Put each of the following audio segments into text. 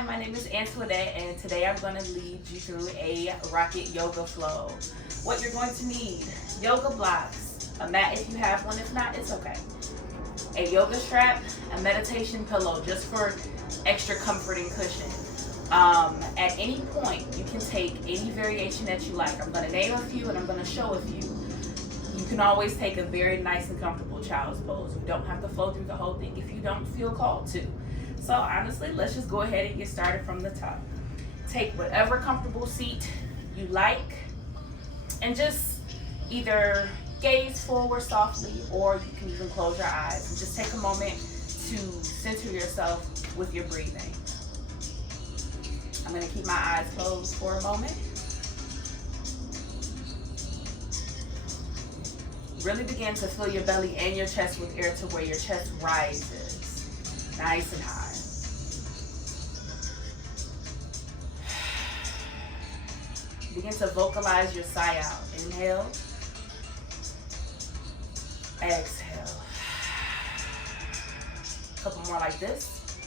Hi, my name is Antoinette, and today I'm going to lead you through a rocket yoga flow. What you're going to need: yoga blocks, a mat if you have one, if not, it's okay. A yoga strap, a meditation pillow just for extra comfort and cushion. At any point, you can take any variation that you like. I'm going to name a few and I'm going to show a few. You can always take a very nice and comfortable child's pose. You don't have to flow through the whole thing if you don't feel called to. So honestly, let's just go ahead and get started from the top. Take whatever comfortable seat you like and just either gaze forward softly, or you can even close your eyes and just take a moment to center yourself with your breathing. I'm going to keep my eyes closed for a moment. Really begin to fill your belly and your chest with air to where your chest rises nice and high. Begin to vocalize your sigh out. Inhale. Exhale. A couple more like this.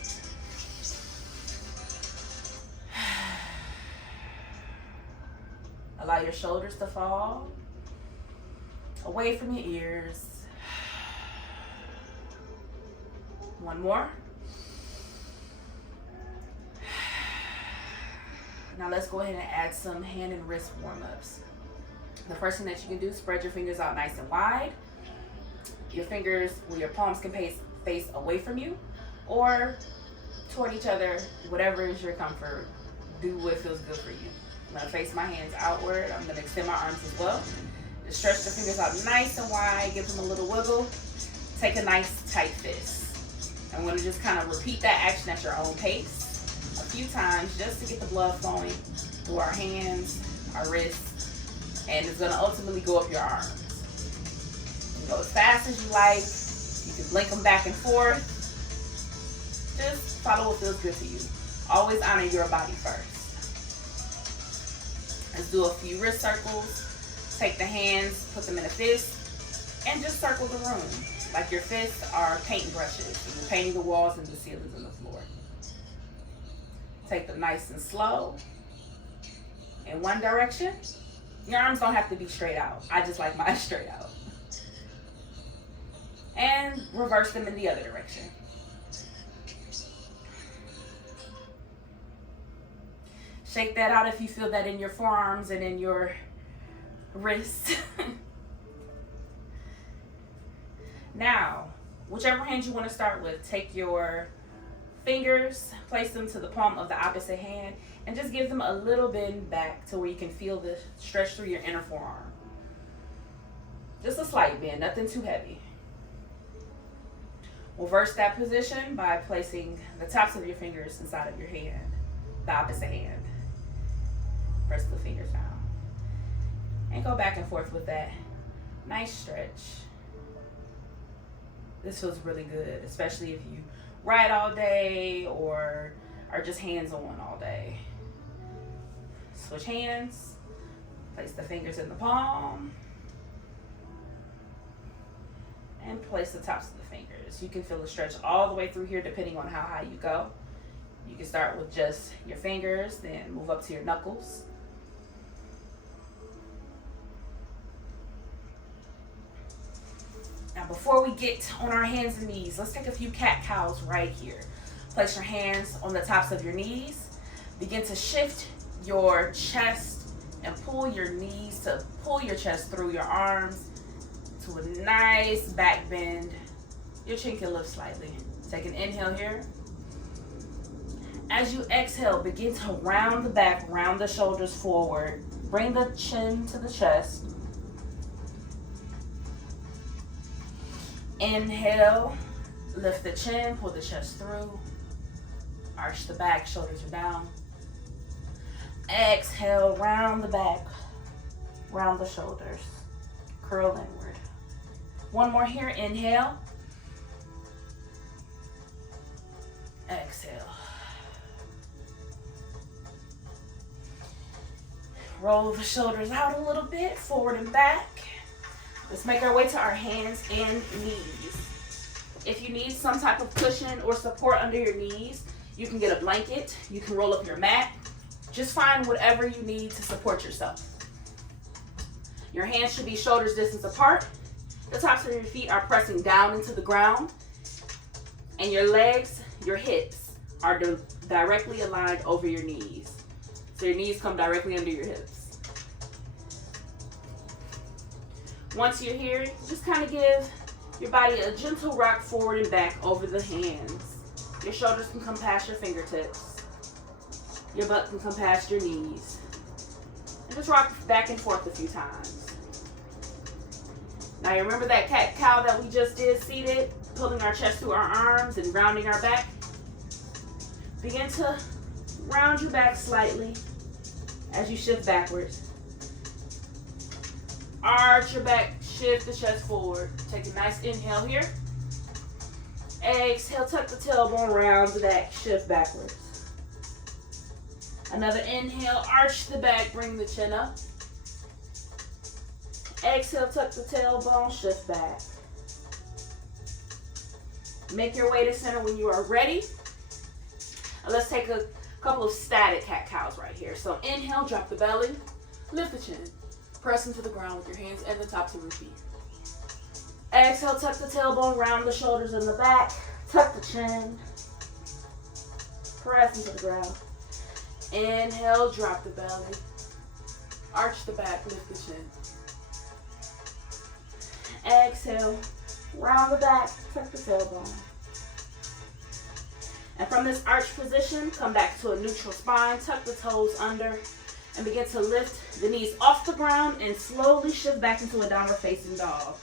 Allow your shoulders to fall away from your ears. One more. Now let's go ahead and add some hand and wrist warm-ups. The first thing that you can do, spread your fingers out nice and wide. Your fingers, well, your palms can face away from you or toward each other, whatever is your comfort. Do what feels good for you. I'm gonna face my hands outward. I'm gonna extend my arms as well. Just stretch the fingers out nice and wide, give them a little wiggle. Take a nice tight fist. I'm gonna just kind of repeat that action at your own pace a few times just to get the blood flowing through our hands, our wrists, and it's gonna ultimately go up your arms. You can go as fast as you like. You can blink them back and forth. Just follow what feels good to you. Always honor your body first. Let's do a few wrist circles. Take the hands, put them in a fist, and just circle the room like your fists are paint brushes. And you're painting the walls and the ceilings and the floor. Take them nice and slow in one direction. Your arms don't have to be straight out. I just like mine straight out. And reverse them in the other direction. Shake that out if you feel that in your forearms and in your wrists. Now, whichever hand you want to start with, take your fingers, place them to the palm of the opposite hand, and just give them a little bend back to where you can feel the stretch through your inner forearm. Just a slight bend, nothing too heavy. Reverse that position by placing the tops of your fingers inside of your hand, the opposite hand. Press the fingers down. And go back and forth with that nice stretch. This feels really good, especially if you ride all day or are just hands-on all day. Switch hands. Place the fingers in the palm. And place the tops of the fingers. You can feel the stretch all the way through here depending on how high you go. You can start with just your fingers, then move up to your knuckles. Now before we get on our hands and knees, let's take a few cat-cows right here. Place your hands on the tops of your knees. Begin to shift your chest and pull your knees to pull your chest through your arms to a nice back bend. Your chin can lift slightly. Take an inhale here. As you exhale, begin to round the back, round the shoulders forward. Bring the chin to the chest. Inhale, lift the chin, pull the chest through. Arch the back, shoulders are down. Exhale, round the back, round the shoulders. Curl inward. One more here, inhale. Exhale. Roll the shoulders out a little bit, forward and back. Let's make our way to our hands and knees. If you need some type of cushion or support under your knees, You can get a blanket. You can roll up your mat. Just find whatever you need to support yourself. Your hands should be shoulders distance apart. The tops of your feet are pressing down into the ground. And your legs, your hips, are directly aligned over your knees. So your knees come directly under your hips. Once you're here, just kind of give your body a gentle rock forward and back over the hands. Your shoulders can come past your fingertips. Your butt can come past your knees. And just rock back and forth a few times. Now you remember that cat-cow that we just did seated, pulling our chest through our arms and rounding our back? Begin to round your back slightly as you shift backwards. Arch your back, shift the chest forward. Take a nice inhale here. Exhale, tuck the tailbone, round the back, shift backwards. Another inhale, arch the back, bring the chin up. Exhale, tuck the tailbone, shift back. Make your way to center when you are ready. Let's take a couple of static cat-cows right here. So inhale, drop the belly, lift the chin. Press into the ground with your hands and the tops of your feet. Exhale, tuck the tailbone, round the shoulders and the back. Tuck the chin. Press into the ground. Inhale, drop the belly. Arch the back, lift the chin. Exhale, round the back, tuck the tailbone. And from this arch position, come back to a neutral spine, tuck the toes under, and begin to lift the knees off the ground and slowly shift back into a downward facing dog.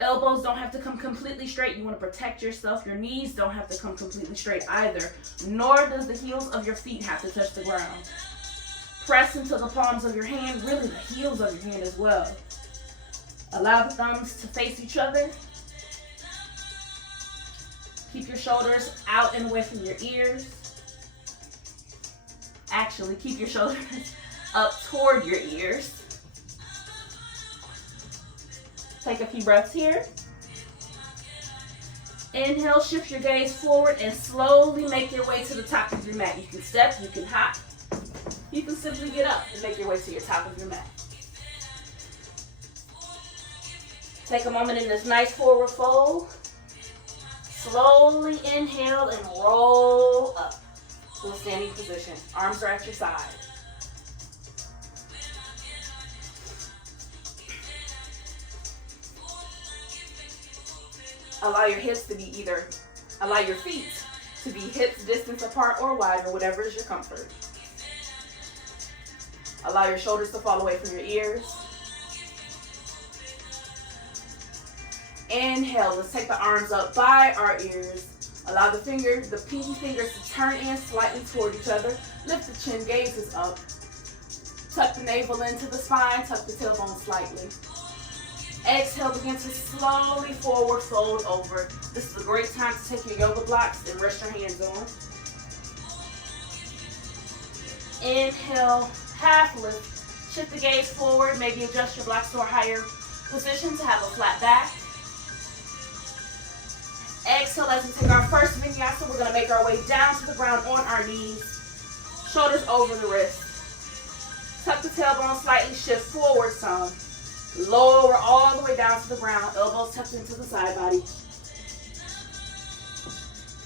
Elbows don't have to come completely straight. You want to protect yourself. Your knees don't have to come completely straight either, nor does the heels of your feet have to touch the ground. Press into the palms of your hand, really the heels of your hand as well. Allow the thumbs to face each other. Keep your shoulders out and away from your ears. Actually, keep your shoulders up toward your ears. Take a few breaths here. Inhale, shift your gaze forward and slowly make your way to the top of your mat. You can step, you can hop. You can simply get up and make your way to your top of your mat. Take a moment in this nice forward fold. Slowly inhale and roll up to a standing position. Arms are at your side. Allow your hips to be allow your feet to be hips distance apart or wider, whatever is your comfort. Allow your shoulders to fall away from your ears. Inhale, let's take the arms up by our ears. Allow the pinky fingers to turn in slightly toward each other. Lift the chin, gazes up. Tuck the navel into the spine, tuck the tailbone slightly. Exhale, begin to slowly forward fold over. This is a great time to take your yoga blocks and rest your hands on. Inhale, half lift. Shift the gaze forward, maybe adjust your blocks to a higher position to have a flat back. Exhale, as we take our first vinyasa, we're going to make our way down to the ground on our knees. Shoulders over the wrist. Tuck the tailbone slightly, shift forward some. Lower all the way down to the ground, elbows tucked into the side body.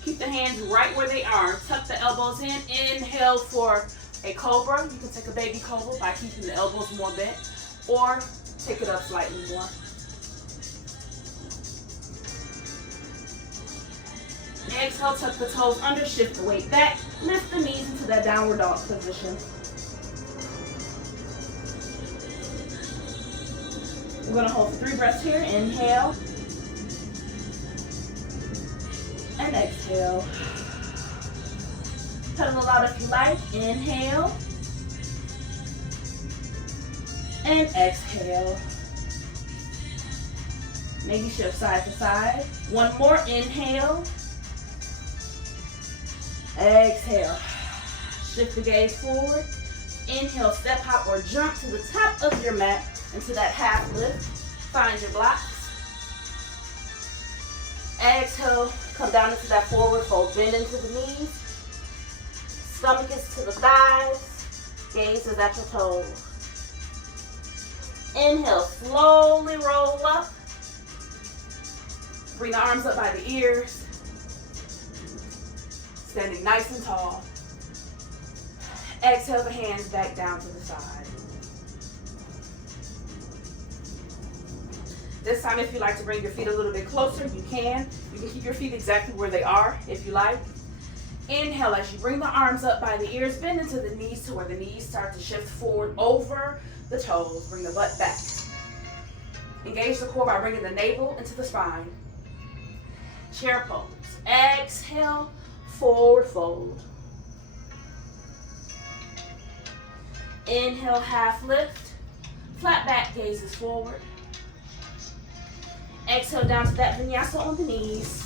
Keep the hands right where they are. Tuck the elbows in. Inhale for a cobra. You can take a baby cobra by keeping the elbows more bent, or take it up slightly more. Exhale, tuck the toes under, shift the weight back. Lift the knees into that downward dog position. We're going to hold for 3 breaths here. Inhale. And exhale. Pedal aloud if you like. Inhale. And exhale. Maybe shift side to side. One more. Inhale. Exhale. Shift the gaze forward. Inhale, step, hop, or jump to the top of your mat into that half lift. Find your blocks. Exhale, Come down into that forward fold. Bend into the knees. Stomach is to the thighs. Gaze is at your toes. Inhale, slowly roll up. Bring the arms up by the ears. Standing nice and tall. Exhale the hands back down to the side. This time, if you like to bring your feet a little bit closer, you can. You can keep your feet exactly where they are if you like. Inhale as you bring the arms up by the ears, bend into the knees to where the knees start to shift forward over the toes. Bring the butt back. Engage the core by bringing the navel into the spine. Chair pose. Exhale, forward fold. Inhale, half lift. Flat back, gazes forward. Exhale down to that vinyasa on the knees.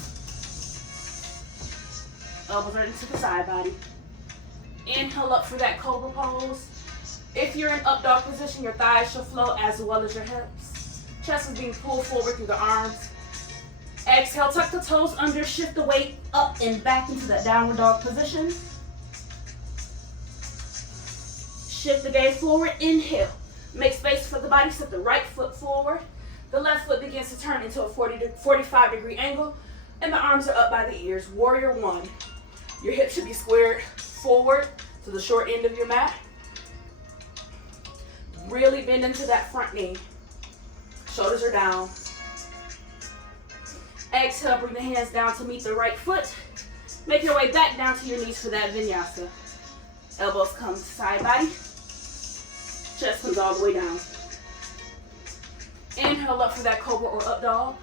Elbows right into the side body. Inhale up for that cobra pose. If you're in up dog position, your thighs should flow as well as your hips. Chest is being pulled forward through the arms. Exhale, tuck the toes under, shift the weight up and back into that downward dog position. Shift the gaze forward, inhale. Make space for the body, step the right foot forward. The left foot begins to turn into a 45-degree angle, and the arms are up by the ears. Warrior one. Your hips should be squared forward to the short end of your mat. Really bend into that front knee. Shoulders are down. Exhale, bring the hands down to meet the right foot. Make your way back down to your knees for that vinyasa. Elbows come to side body. Chest comes all the way down. Inhale up for that cobra or up dog.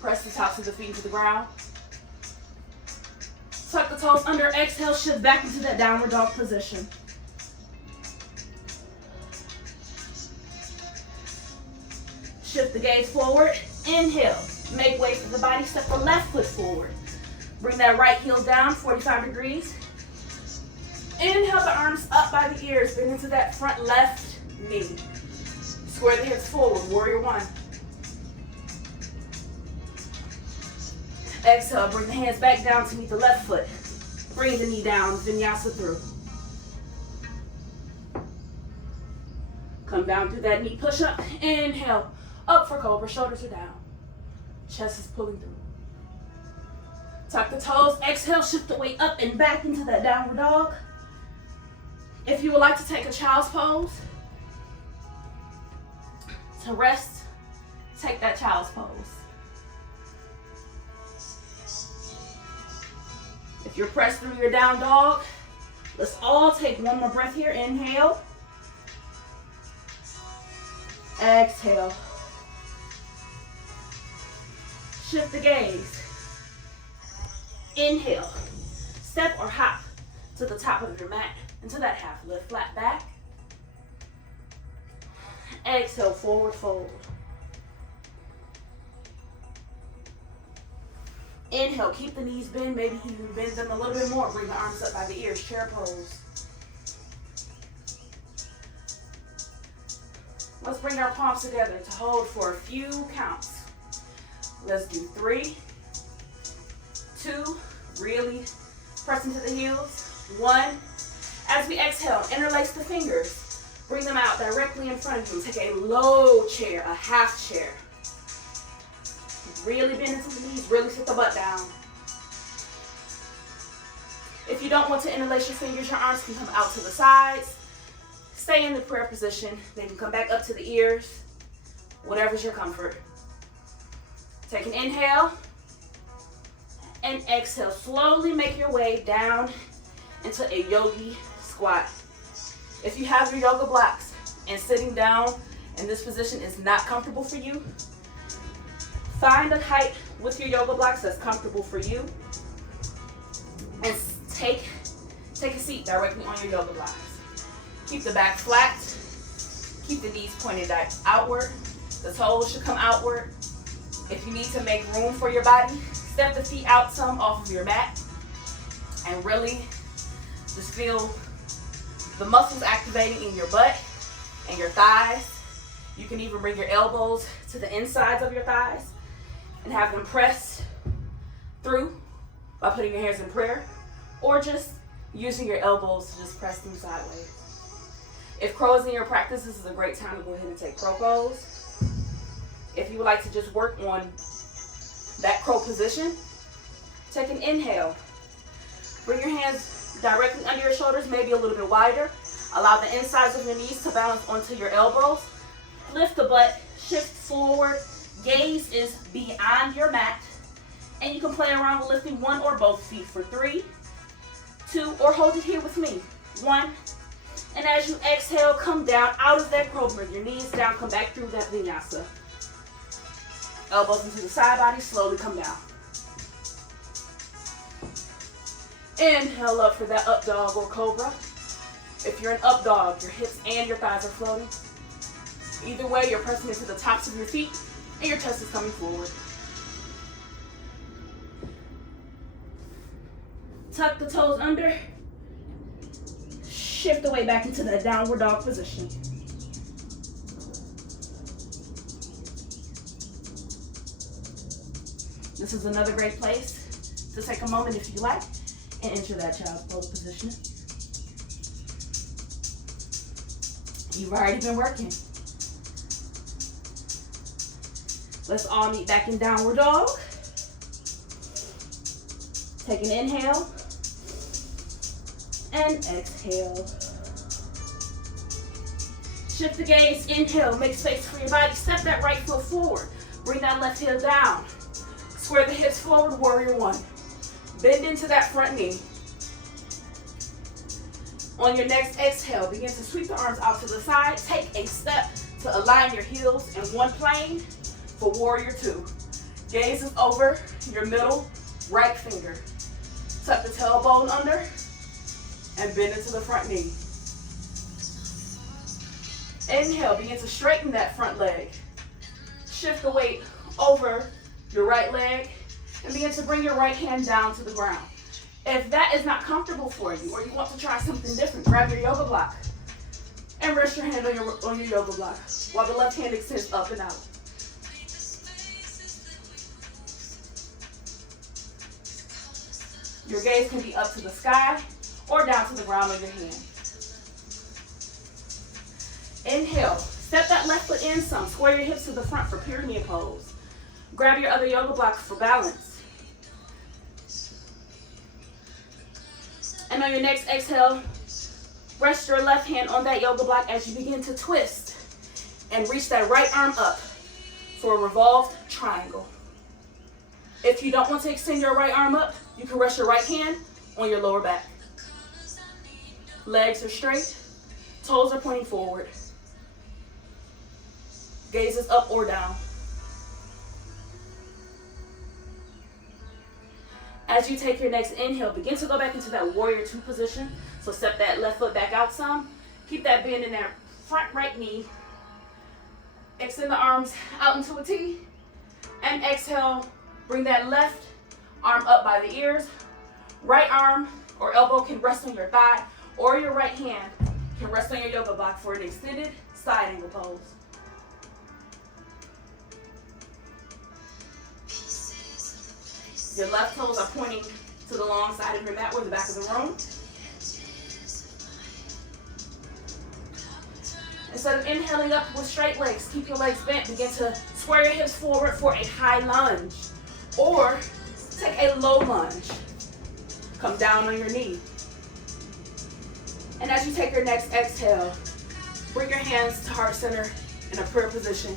Press the tops of the feet into the ground. Tuck the toes under. Exhale, shift back into that downward dog position. Shift the gaze forward. Inhale. Make way for the body. Step the left foot forward. Bring that right heel down, 45 degrees. Inhale the arms up by the ears. Bend into that front left knee. Square the hips forward. Warrior one. Exhale. Bring the hands back down to meet the left foot. Bring the knee down. Vinyasa through. Come down through that knee push up. Inhale. Up for cobra. Shoulders are down. Chest is pulling through. Tuck the toes. Exhale. Shift the weight up and back into that downward dog. If you would like to take a child's pose, to rest, take that child's pose. If you're pressed through your down dog, let's all take one more breath here. Inhale. Exhale. Shift the gaze. Inhale. Step or hop to the top of your mat into that half lift, flat back. Exhale, forward fold. Inhale, keep the knees bent, maybe even bend them a little bit more. Bring the arms up by the ears, chair pose. Let's bring our palms together to hold for a few counts. Let's do 3, 2, really press into the heels. 1. As we exhale, interlace the fingers. Bring them out directly in front of you. Take a low chair, a half chair. Really bend into the knees, really sit the butt down. If you don't want to interlace your fingers, your arms can come out to the sides. Stay in the prayer position. They can come back up to the ears. Whatever's your comfort. Take an inhale and exhale. Slowly make your way down into a yogi squat. If you have your yoga blocks and sitting down in this position is not comfortable for you, find a height with your yoga blocks that's comfortable for you and take a seat directly on your yoga blocks. Keep the back flat. Keep the knees pointed outward. The toes should come outward. If you need to make room for your body, step the feet out some off of your mat and really just feel the muscles activating in your butt and your thighs. You can even bring your elbows to the insides of your thighs and have them press through by putting your hands in prayer, or just using your elbows to just press them sideways. If crow is in your practice, this is a great time to go ahead and take crow pose. If you would like to just work on that crow position, take an inhale. Bring your hands directly under your shoulders, maybe a little bit wider. Allow the insides of your knees to balance onto your elbows. Lift the butt, shift forward. Gaze is beyond your mat. And you can play around with lifting one or both feet for 3, 2, or hold it here with me. 1. And as you exhale, come down out of that crow. Bring your knees down, come back through that vinyasa. Elbows into the side body, slowly come down. Inhale up for that up dog or cobra. If you're an up dog, your hips and your thighs are floating. Either way, you're pressing into the tops of your feet and your chest is coming forward. Tuck the toes under. Shift the way back into that downward dog position. This is another great place to take a moment, if you like, and enter that child's pose position. You've already been working. Let's all meet back in downward dog. Take an inhale and exhale. Shift the gaze, inhale, make space for your body. Step that right foot forward. Bring that left heel down. Square the hips forward, warrior 1. Bend into that front knee. On your next exhale, begin to sweep the arms out to the side. Take a step to align your heels in one plane for warrior 2. Gaze is over your middle right finger. Tuck the tailbone under and bend into the front knee. Inhale, begin to straighten that front leg. Shift the weight over your right leg and begin to bring your right hand down to the ground. If that is not comfortable for you, or you want to try something different, grab your yoga block and rest your hand on your yoga block while the left hand extends up and out. Your gaze can be up to the sky or down to the ground on your hand. Inhale, step that left foot in some, square your hips to the front for pyramid pose. Grab your other yoga block for balance. And on your next exhale, rest your left hand on that yoga block as you begin to twist and reach that right arm up for a revolved triangle. If you don't want to extend your right arm up, you can rest your right hand on your lower back. Legs are straight, toes are pointing forward. Gaze is up or down. As you take your next inhale, begin to go back into that warrior 2 position. So step that left foot back out some. Keep that bend in that front right knee. Extend the arms out into a T. And exhale, bring that left arm up by the ears. Right arm or elbow can rest on your thigh, or your right hand can rest on your yoga block for an extended side angle pose. Your left toes are pointing to the long side of your mat or the back of the room. Instead of inhaling up with straight legs, keep your legs bent. Begin to square your hips forward for a high lunge. Or take a low lunge. Come down on your knee. And as you take your next exhale, bring your hands to heart center in a prayer position.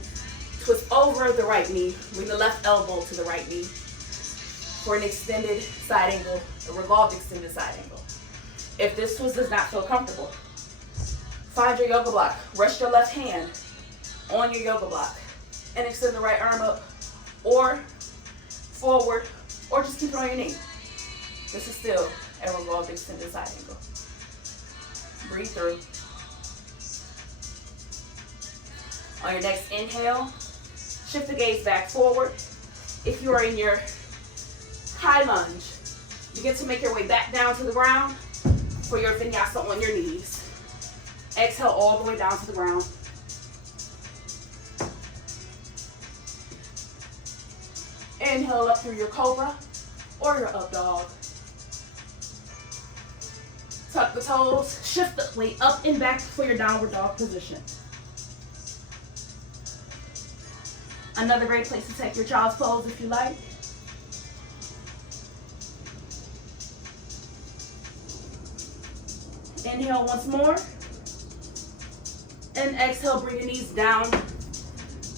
Twist over the right knee. Bring the left elbow to the right knee for an extended side angle, a revolved extended side angle. If this twist does not feel comfortable, find your yoga block. Rest your left hand on your yoga block and extend the right arm up or forward, or just keep it on your knee. This is still a revolved extended side angle. Breathe through. On your next inhale, shift the gaze back forward. If you are in your high lunge, begin to make your way back down to the ground for your vinyasa on your knees. Exhale all the way down to the ground. Inhale up through your cobra. or your up dog. Tuck the toes, shift the weight up and back for your downward dog position. Another great place to take your child's pose if you like. Inhale once more. And exhale, bring your knees down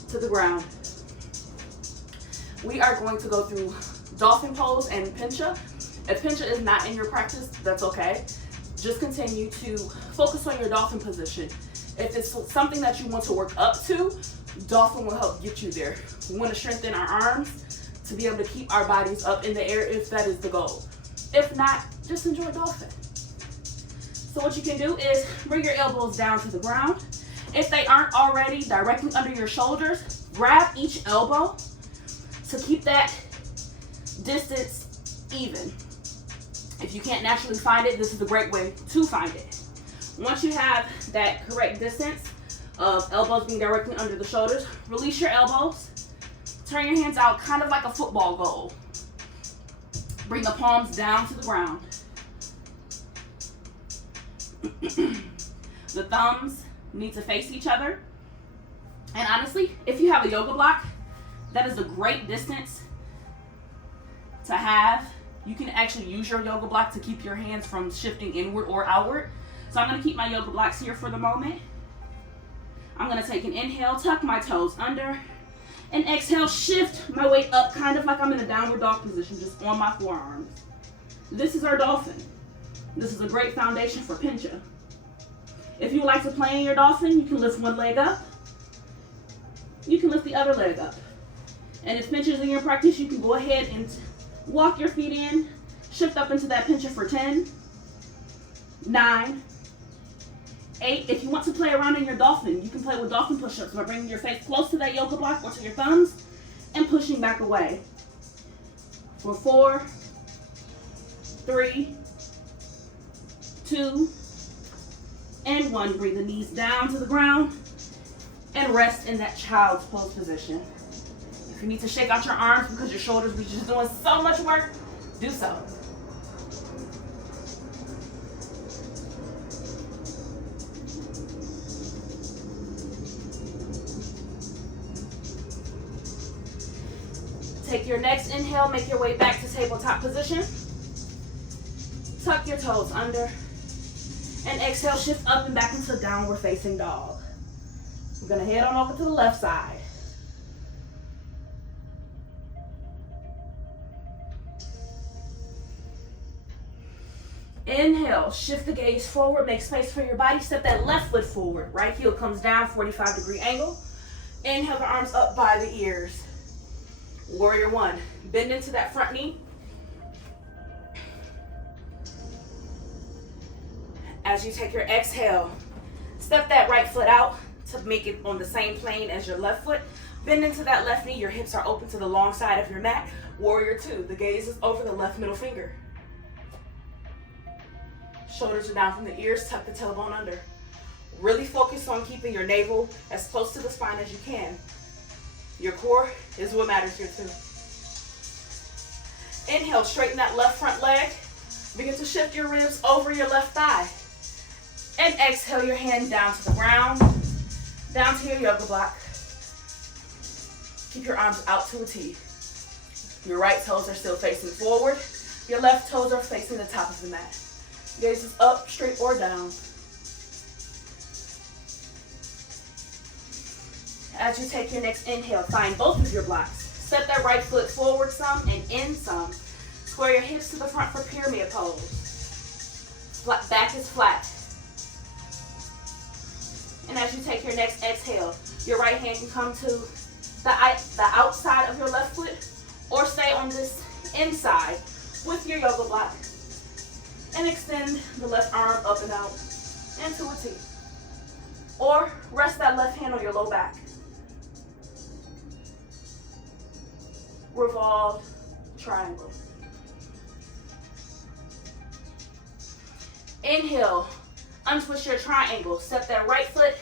to the ground. We are going to go through dolphin pose and pincha. If pincha is not in your practice, that's okay. Just continue to focus on your dolphin position. If it's something that you want to work up to, dolphin will help get you there. We want to strengthen our arms to be able to keep our bodies up in the air if that is the goal. If not, just enjoy dolphin. So what you can do is bring your elbows down to the ground. If they aren't already directly under your shoulders, grab each elbow to keep that distance even. If you can't naturally find it, this is a great way to find it. Once you have that correct distance of elbows being directly under the shoulders, release your elbows. Turn your hands out kind of like a football goal. Bring the palms down to the ground. The thumbs need to face each other. And honestly, if you have a yoga block, that is a great distance to have. You can actually use your yoga block to keep your hands from shifting inward or outward. So I'm going to keep my yoga blocks here for the moment. I'm going to take an inhale, tuck my toes under, and exhale, shift my weight up kind of like I'm in a downward dog position, just on my forearms. This is our dolphin. This is a great foundation for pincha. If you would like to play in your dolphin, you can lift one leg up. You can lift the other leg up. And if pincha is in your practice, you can go ahead and walk your feet in, shift up into that pincha for 10, 9, 8. If you want to play around in your dolphin, you can play with dolphin push-ups by bringing your face close to that yoga block or to your thumbs and pushing back away. For 4, 3, 2, and 1. Bring the knees down to the ground and rest in that child's pose position. If you need to shake out your arms because your shoulders were just doing so much work, do so. Take your next inhale, make your way back to tabletop position. Tuck your toes under. And exhale, shift up and back into downward facing dog. We're going to head on over to the left side. Inhale, shift the gaze forward, make space for your body. Step that left foot forward. Right heel comes down, 45-degree angle. Inhale the arms up by the ears. Warrior one. Bend into that front knee. As you take your exhale, step that right foot out to make it on the same plane as your left foot. Bend into that left knee. Your hips are open to the long side of your mat. Warrior two. The gaze is over the left middle finger. Shoulders are down from the ears. Tuck the tailbone under. Really focus on keeping your navel as close to the spine as you can. Your core is what matters here too. Inhale, straighten that left front leg. Begin to shift your ribs over your left thigh. And exhale your hand down to the ground, down to your yoga block. Keep your arms out to a T. Your right toes are still facing forward. Your left toes are facing the top of the mat. Gaze is up, straight, or down. As you take your next inhale, find both of your blocks. Step that right foot forward some and in some. Square your hips to the front for pyramid pose. Back is flat. And as you take your next exhale, your right hand can come to the outside of your left foot or stay on this inside with your yoga block. And extend the left arm up and out into a T. Or rest that left hand on your low back. Revolve triangle. Inhale, untwist your triangle. Step that right foot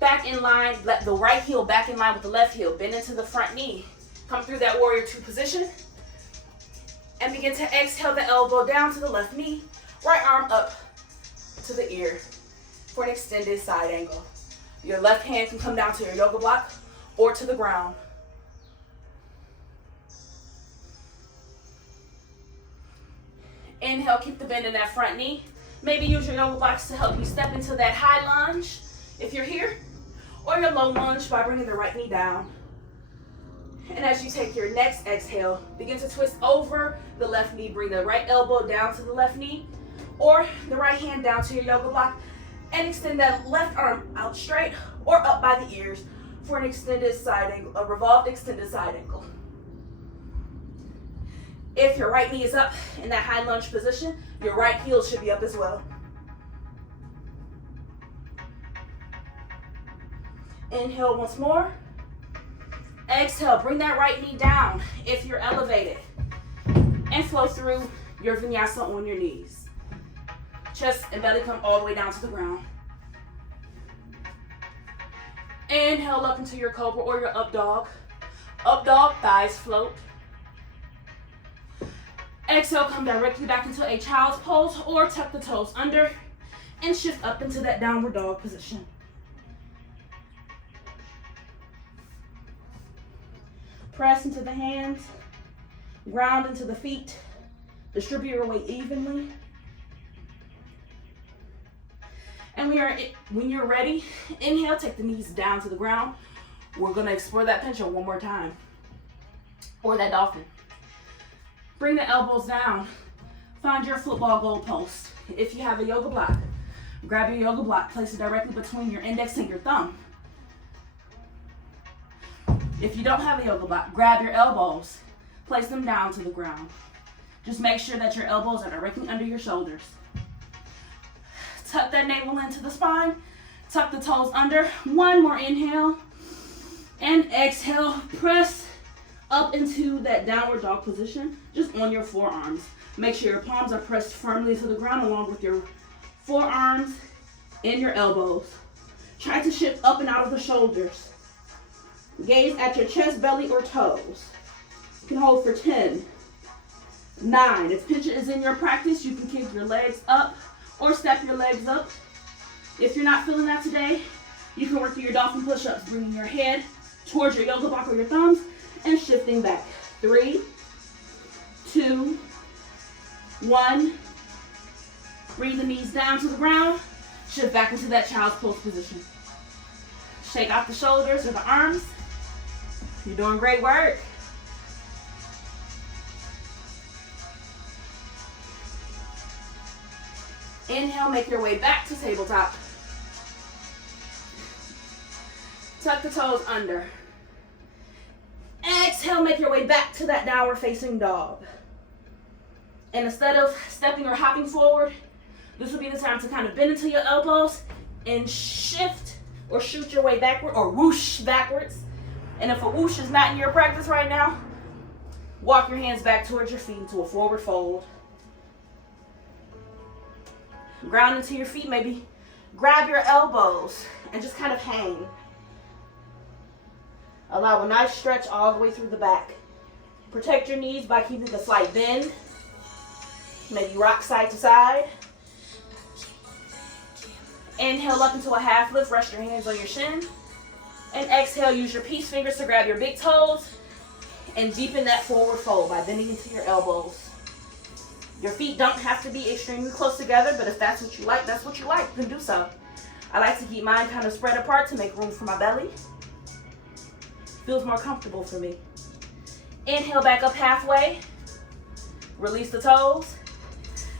back in line. Let the right heel back in line with the left heel. Bend into the front knee. Come through that warrior two position. And begin to exhale the elbow down to the left knee, right arm up to the ear for an extended side angle. Your left hand can come down to your yoga block or to the ground. Inhale, keep the bend in that front knee. Maybe use your yoga blocks to help you step into that high lunge if you're here, or your low lunge by bringing the right knee down. And as you take your next exhale, begin to twist over the left knee. Bring the right elbow down to the left knee, or the right hand down to your yoga block, and extend that left arm out straight or up by the ears for an extended side angle, a revolved extended side angle. If your right knee is up in that high lunge position, your right heel should be up as well. Inhale once more. Exhale, bring that right knee down if you're elevated, and flow through your vinyasa on your knees. Chest and belly come all the way down to the ground. Inhale up into your cobra or your up dog. Up dog, thighs float. Exhale, come directly back into a child's pose or tuck the toes under and shift up into that downward dog position. Press into the hands, ground into the feet, distribute your weight evenly. And when you're ready, inhale, take the knees down to the ground. We're gonna explore that pendulum one more time, or that dolphin. Bring the elbows down. Find your football goal post. If you have a yoga block, grab your yoga block, place it directly between your index and your thumb. If you don't have a yoga block, grab your elbows, place them down to the ground. Just make sure that your elbows are directly under your shoulders. Tuck that navel into the spine, tuck the toes under. One more inhale, and exhale, press up into that downward dog position, just on your forearms. Make sure your palms are pressed firmly to the ground along with your forearms and your elbows. Try to shift up and out of the shoulders. Gaze at your chest, belly, or toes. You can hold for 10, 9. If pincha is in your practice, you can kick your legs up or step your legs up. If you're not feeling that today, you can work through your dolphin push-ups, bringing your head towards your yoga block or your thumbs and shifting back. 3, 2, 1. Bring the knees down to the ground. Shift back into that child's pose position. Shake out the shoulders or the arms. You're doing great work. Inhale, make your way back to tabletop. Tuck the toes under. Exhale, make your way back to that downward facing dog. And instead of stepping or hopping forward, this will be the time to kind of bend into your elbows and shift or shoot your way backward or whoosh backwards. And if a whoosh is not in your practice right now, walk your hands back towards your feet into a forward fold. Ground into your feet, maybe grab your elbows and just kind of hang. Allow a nice stretch all the way through the back. Protect your knees by keeping a slight bend. Maybe rock side to side. Inhale up into a half lift, rest your hands on your shin. And exhale, use your peace fingers to grab your big toes and deepen that forward fold by bending into your elbows. Your feet don't have to be extremely close together, but if that's what you like, that's what you like, then do so. I like to keep mine kind of spread apart to make room for my belly. Feels more comfortable for me. Inhale back up halfway. Release the toes.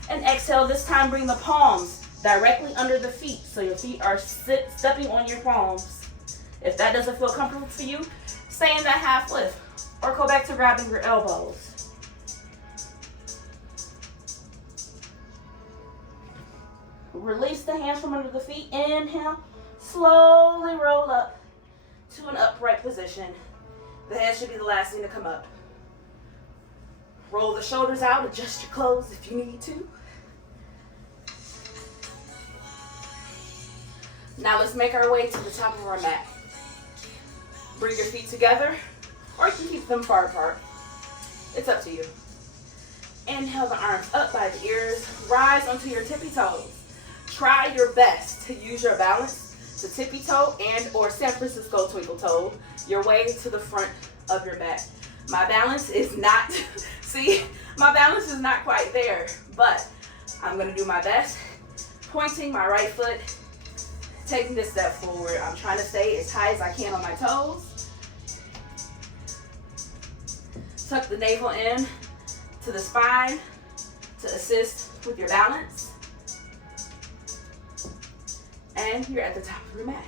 And exhale, this time bring the palms directly under the feet so your feet are stepping on your palms. If that doesn't feel comfortable for you, stay in that half lift or go back to grabbing your elbows. Release the hands from under the feet. Inhale, slowly roll up to an upright position. The head should be the last thing to come up. Roll the shoulders out, adjust your clothes if you need to. Now let's make our way to the top of our mat. Bring your feet together, or you can keep them far apart. It's up to you. Inhale the arms up by the ears. Rise onto your tippy toes. Try your best to use your balance to tippy toe and or San Francisco twinkle toe your way to the front of your mat. My balance is not, see, my balance is not quite there, but I'm gonna do my best. Pointing my right foot, taking this step forward. I'm trying to stay as high as I can on my toes. Tuck the navel in to the spine to assist with your balance. And you're at the top of your mat.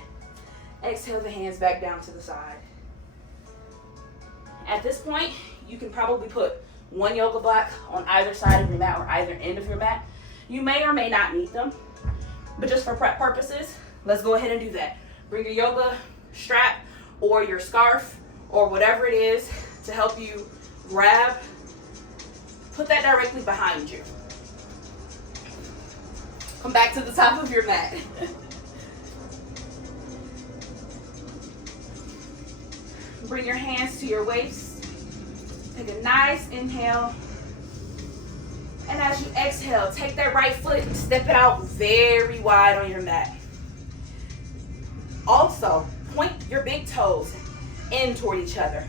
Exhale the hands back down to the side. At this point, you can probably put one yoga block on either side of your mat or either end of your mat. You may or may not need them, but just for prep purposes, let's go ahead and do that. Bring your yoga strap or your scarf or whatever it is to help you grab. Put that directly behind you. Come back to the top of your mat. Bring your hands to your waist. Take a nice inhale. And as you exhale, take that right foot and step it out very wide on your mat. Also, point your big toes in toward each other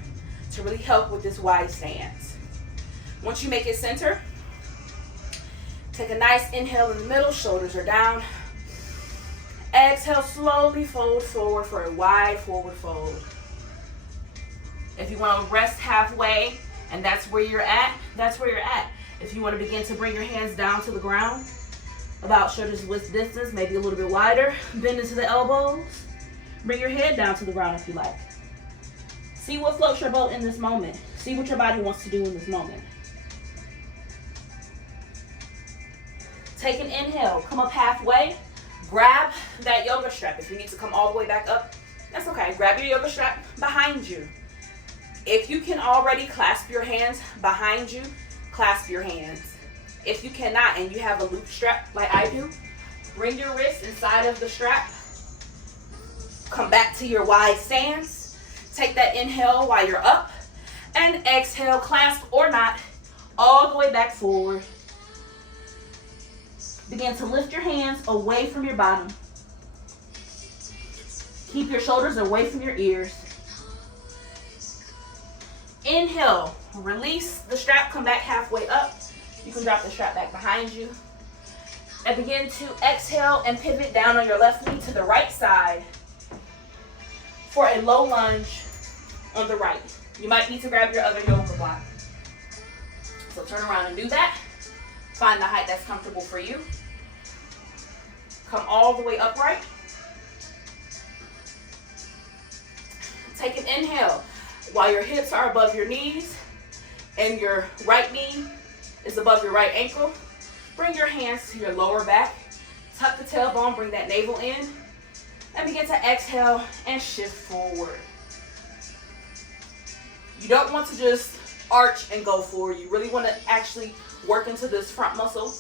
to really help with this wide stance. Once you make it center, take a nice inhale in the middle, shoulders are down. Exhale, slowly fold forward for a wide forward fold. If you want to rest halfway and that's where you're at, that's where you're at. If you want to begin to bring your hands down to the ground, about shoulders width distance, maybe a little bit wider, bend into the elbows. Bring your head down to the ground if you like. See what floats your boat in this moment. See what your body wants to do in this moment. Take an inhale, come up halfway, grab that yoga strap. If you need to come all the way back up, that's okay. Grab your yoga strap behind you. If you can already clasp your hands behind you, clasp your hands. If you cannot and you have a loop strap like I do, bring your wrist inside of the strap. Come back to your wide stance. Take that inhale while you're up and exhale, clasp or not, all the way back forward. Begin to lift your hands away from your bottom. Keep your shoulders away from your ears. Inhale, release the strap, come back halfway up. You can drop the strap back behind you. And begin to exhale and pivot down on your left knee to the right side for a low lunge on the right. You might need to grab your other yoga block. So turn around and do that. Find the height that's comfortable for you. Come all the way upright. Take an inhale while your hips are above your knees and your right knee is above your right ankle. Bring your hands to your lower back. Tuck the tailbone, bring that navel in, and begin to exhale and shift forward. You don't want to just arch and go forward. You really want to actually work into this front muscle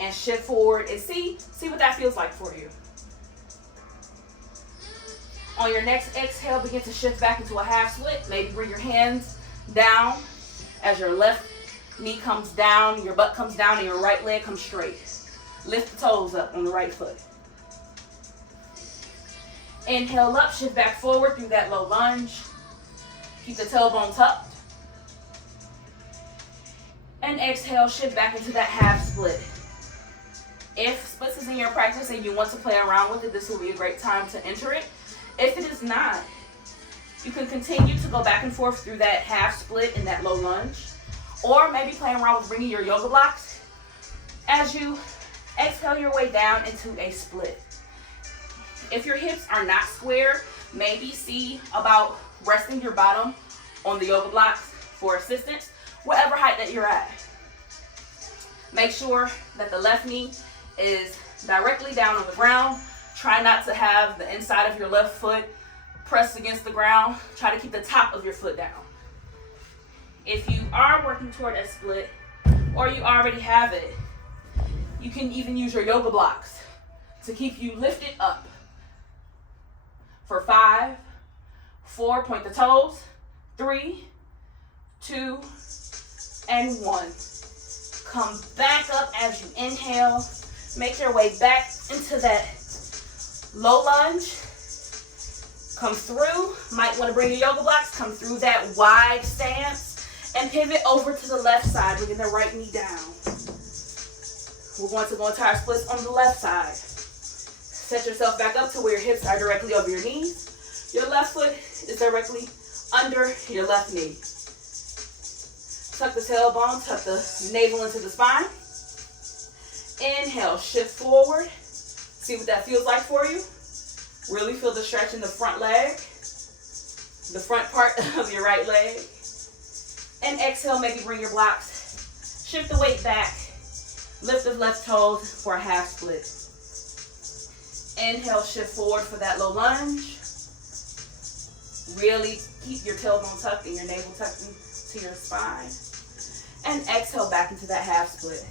and shift forward and see what that feels like for you. On your next exhale, begin to shift back into a half split. Maybe bring your hands down as your left knee comes down, your butt comes down, and your right leg comes straight. Lift the toes up on the right foot. Inhale up, shift back forward through that low lunge. Keep the tailbone tucked. And exhale, shift back into that half split. If splits is in your practice and you want to play around with it, this will be a great time to enter it. If it is not, you can continue to go back and forth through that half split and that low lunge. Or maybe playing around with bringing your yoga blocks as you exhale your way down into a split. If your hips are not square, maybe see about resting your bottom on the yoga blocks for assistance, whatever height that you're at. Make sure that the left knee is directly down on the ground. Try not to have the inside of your left foot pressed against the ground. Try to keep the top of your foot down. If you are working toward a split or you already have it, you can even use your yoga blocks to keep you lifted up. For 5, 4, point the toes, 3, 2, and 1. Come back up as you inhale. Make your way back into that low lunge. Come through. Might want to bring your yoga blocks. Come through that wide stance and pivot over to the left side. Bringing the right knee down. We're going to go into our splits on the left side. Set yourself back up to where your hips are directly over your knees. Your left foot is directly under your left knee. Tuck the tailbone, tuck the navel into the spine. Inhale, shift forward. See what that feels like for you. Really feel the stretch in the front leg, the front part of your right leg. And exhale, maybe bring your blocks. Shift the weight back. Lift the left toes for a half split. Inhale, shift forward for that low lunge. Really keep your tailbone tucked and your navel tucked into your spine. And exhale back into that half split.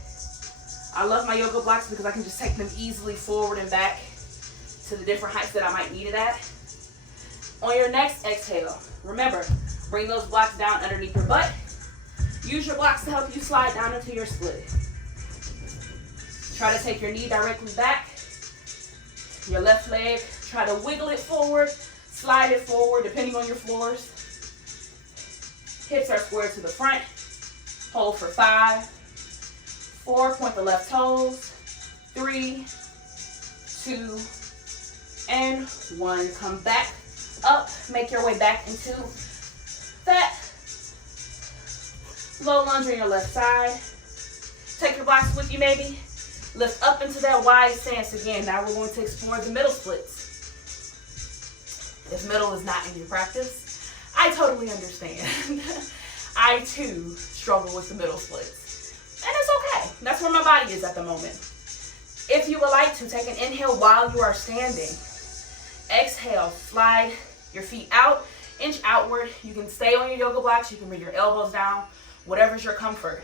I love my yoga blocks because I can just take them easily forward and back to the different heights that I might need it at. On your next exhale, remember, bring those blocks down underneath your butt. Use your blocks to help you slide down into your split. Try to take your knee directly back. Your left leg, try to wiggle it forward, slide it forward, depending on your floors. Hips are squared to the front. Hold for 5, 4, point the left toes, 3, 2, and 1. Come back up, make your way back into that low lunge on your left side. Take your blocks with you maybe. Lift up into that wide stance again. Now we're going to explore the middle splits. If middle is not in your practice, I totally understand. I too struggle with the middle splits. And it's okay. That's where my body is at the moment. If you would like to, take an inhale while you are standing. Exhale, slide your feet out, inch outward. You can stay on your yoga blocks. You can bring your elbows down, whatever's your comfort.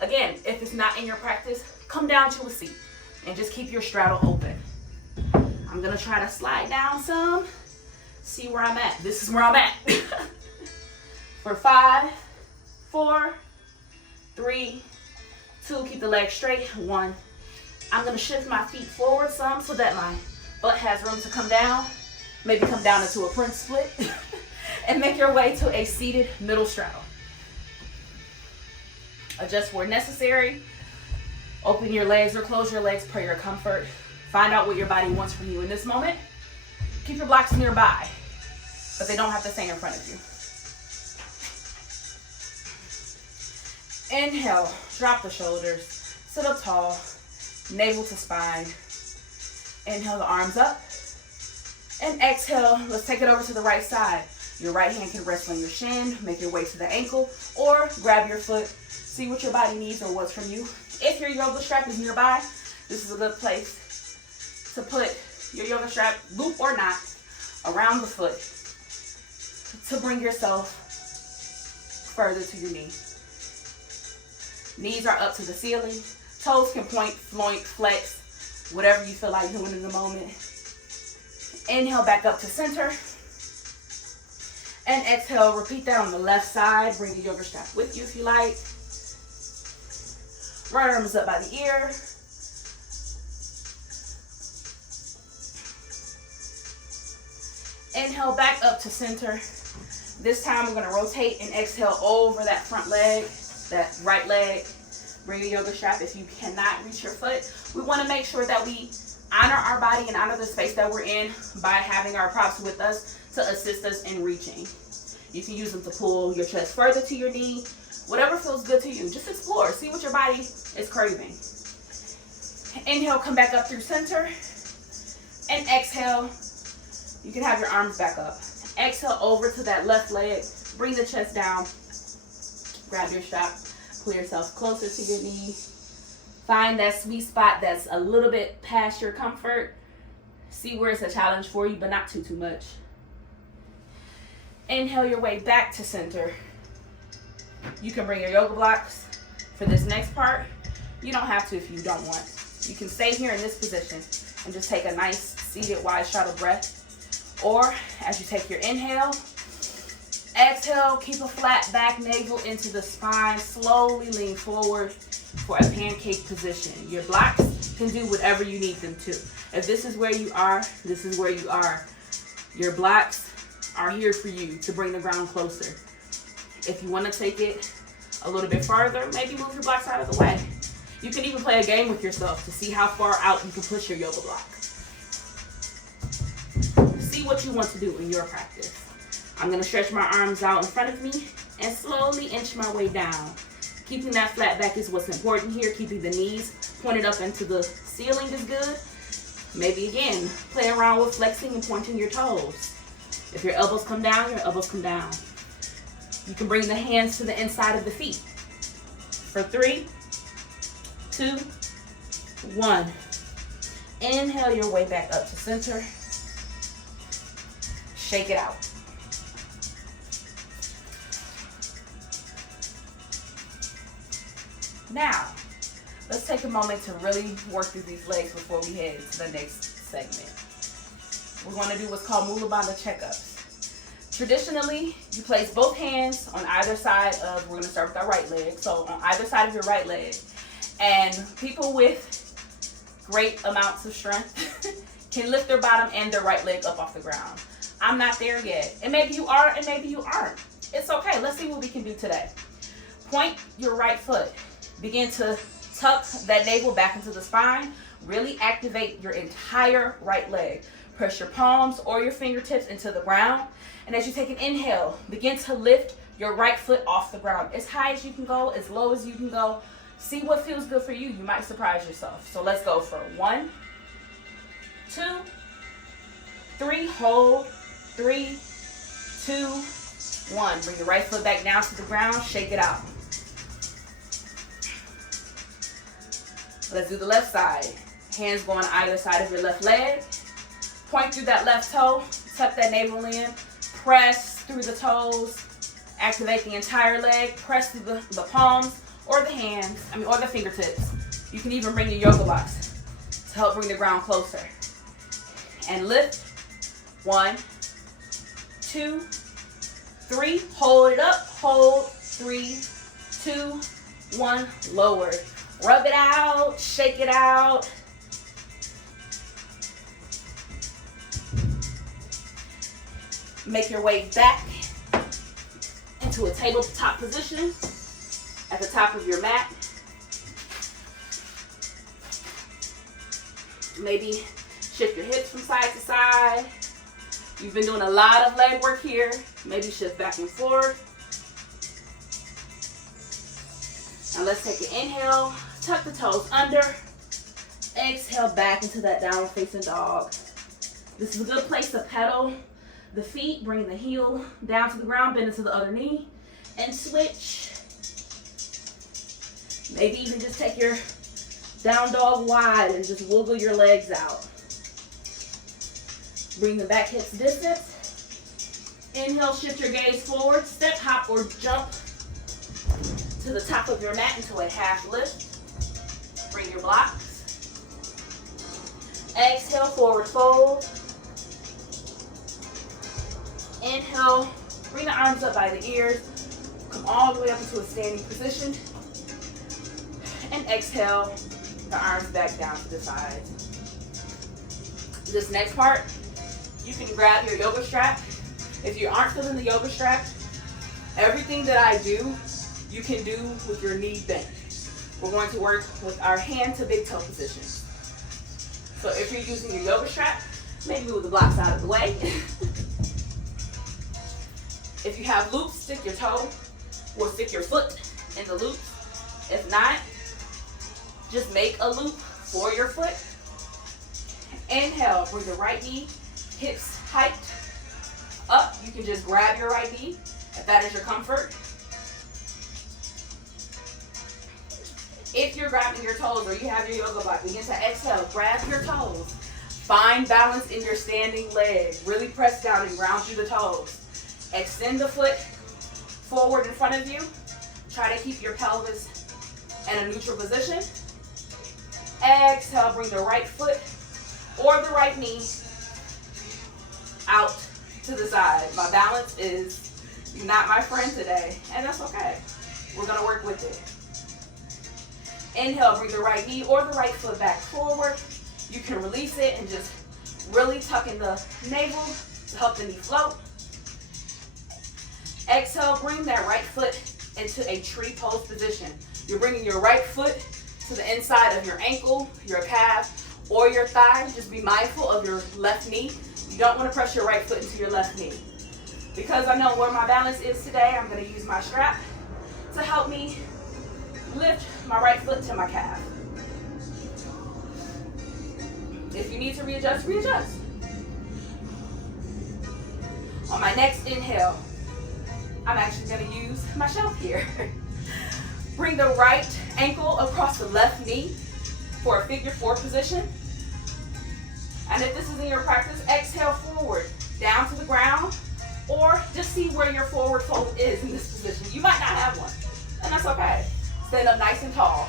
Again, if it's not in your practice, come down to a seat and just keep your straddle open. I'm gonna try to slide down some, see where I'm at. This is where I'm at. For 5, 4, 3, 2, keep the legs straight, 1. I'm gonna shift my feet forward some so that my butt has room to come down. Maybe come down into a Prince split and make your way to a seated middle straddle. Adjust where necessary. Open your legs or close your legs per your comfort. Find out what your body wants from you in this moment. Keep your blocks nearby, but they don't have to stay in front of you. Inhale, drop the shoulders, sit up tall, navel to spine. Inhale the arms up. And exhale, let's take it over to the right side. Your right hand can rest on your shin, make your way to the ankle, or grab your foot. See what your body needs or what's from you. If your yoga strap is nearby, this is a good place to put your yoga strap, loop or not, around the foot to bring yourself further to your knee. Knees are up to the ceiling. Toes can point, flex, whatever you feel like doing in the moment. Inhale back up to center. And exhale, repeat that on the left side. Bring the yoga strap with you if you like. Right arm is up by the ear. Inhale back up to center. This time we're going to rotate and exhale over that front leg, that right leg. Bring your yoga strap if you cannot reach your foot. We want to make sure that we honor our body and honor the space that we're in by having our props with us to assist us in reaching. You can use them to pull your chest further to your knee. Whatever feels good to you. Just explore. See what your body is craving. Inhale, come back up through center. And exhale, you can have your arms back up. Exhale over to that left leg. Bring the chest down. Grab your strap. Pull yourself closer to your knee. Find that sweet spot that's a little bit past your comfort. See where it's a challenge for you, but not too much. Inhale your way back to center. You can bring your yoga blocks for this next part. You don't have to if you don't want. You can stay here in this position and just take a nice seated wide straddle breath. Or as you take your inhale, exhale, keep a flat back, navel into the spine. Slowly lean forward. for a pancake position. Your blocks can do whatever you need them to. If this is where you are, this is where you are. Your blocks are here for you to bring the ground closer. If you want to take it a little bit farther, maybe move your blocks out of the way. You can even play a game with yourself to see how far out you can push your yoga block. See what you want to do in your practice. I'm going to stretch my arms out in front of me and slowly inch my way down. Keeping that flat back is what's important here. Keeping the knees pointed up into the ceiling is good. Maybe again, play around with flexing and pointing your toes. If your elbows come down, your elbows come down. You can bring the hands to the inside of the feet. For 3, 2, 1. Inhale your way back up to center. Shake it out. Now, let's take a moment to really work through these legs before we head to the next segment. We're going to do what's called Mula Bandha checkups. Traditionally, you place both hands on either side of, we're going to start with our right leg, so on either side of your right leg. And people with great amounts of strength can lift their bottom and their right leg up off the ground. I'm not there yet. And maybe you are, and maybe you aren't. It's okay. Let's see what we can do today. Point your right foot. Begin to tuck that navel back into the spine. Really activate your entire right leg. Press your palms or your fingertips into the ground. And as you take an inhale, begin to lift your right foot off the ground. As high as you can go, as low as you can go. See what feels good for you. You might surprise yourself. So let's go for 1, 2, 3. Hold. 3, 2, 1. Bring your right foot back down to the ground. Shake it out. Let's do the left side. Hands go on either side of your left leg. Point through that left toe. Tuck that navel in. Press through the toes. Activate the entire leg. Press through the palms or the hands, or the fingertips. You can even bring your yoga blocks to help bring the ground closer. And lift. 1, 2, 3. Hold it up. Hold. 3, 2, 1. Lower. Rub it out. Shake it out. Make your way back into a tabletop position at the top of your mat. Maybe shift your hips from side to side. You've been doing a lot of leg work here. Maybe shift back and forth. Now let's take an inhale. Tuck the toes under. Exhale back into that downward facing dog. This is a good place to pedal the feet. Bring the heel down to the ground. Bend into the other knee. And switch. Maybe even just take your down dog wide and just wiggle your legs out. Bring the back hips distance. Inhale, shift your gaze forward. Step, hop, or jump to the top of your mat into a half lift. Bring your blocks. Exhale, forward fold. Inhale, bring the arms up by the ears. Come all the way up into a standing position. And exhale, the arms back down to the sides. This next part, you can grab your yoga strap. If you aren't feeling the yoga strap, everything that I do, you can do with your knee bent. We're going to work with our hand to big toe position. So if you're using your yoga strap, maybe move the blocks out of the way. If you have loops, stick your toe or stick your foot in the loop. If not, just make a loop for your foot. Inhale, bring the right knee, hips hiked up. You can just grab your right knee if that is your comfort. If you're grabbing your toes or you have your yoga block, begin to exhale, grab your toes. Find balance in your standing leg. Really press down and ground through the toes. Extend the foot forward in front of you. Try to keep your pelvis in a neutral position. Exhale, bring the right foot or the right knee out to the side. My balance is not my friend today, and that's okay. We're gonna work with it. Inhale, bring the right knee or the right foot back forward. You can release it and just really tuck in the navel to help the knee float. Exhale, bring that right foot into a tree pose position. You're bringing your right foot to the inside of your ankle, your calf, or your thigh. Just be mindful of your left knee. You don't want to press your right foot into your left knee. Because I know where my balance is today, I'm going to use my strap to help me lift my right foot to my calf. If you need to readjust, readjust. On my next inhale, I'm actually going to use my shelf here. Bring the right ankle across the left knee for a figure four position. And if this is in your practice, exhale forward, down to the ground, or just see where your forward fold is in this position. You might not have one, and that's okay. Stand up nice and tall.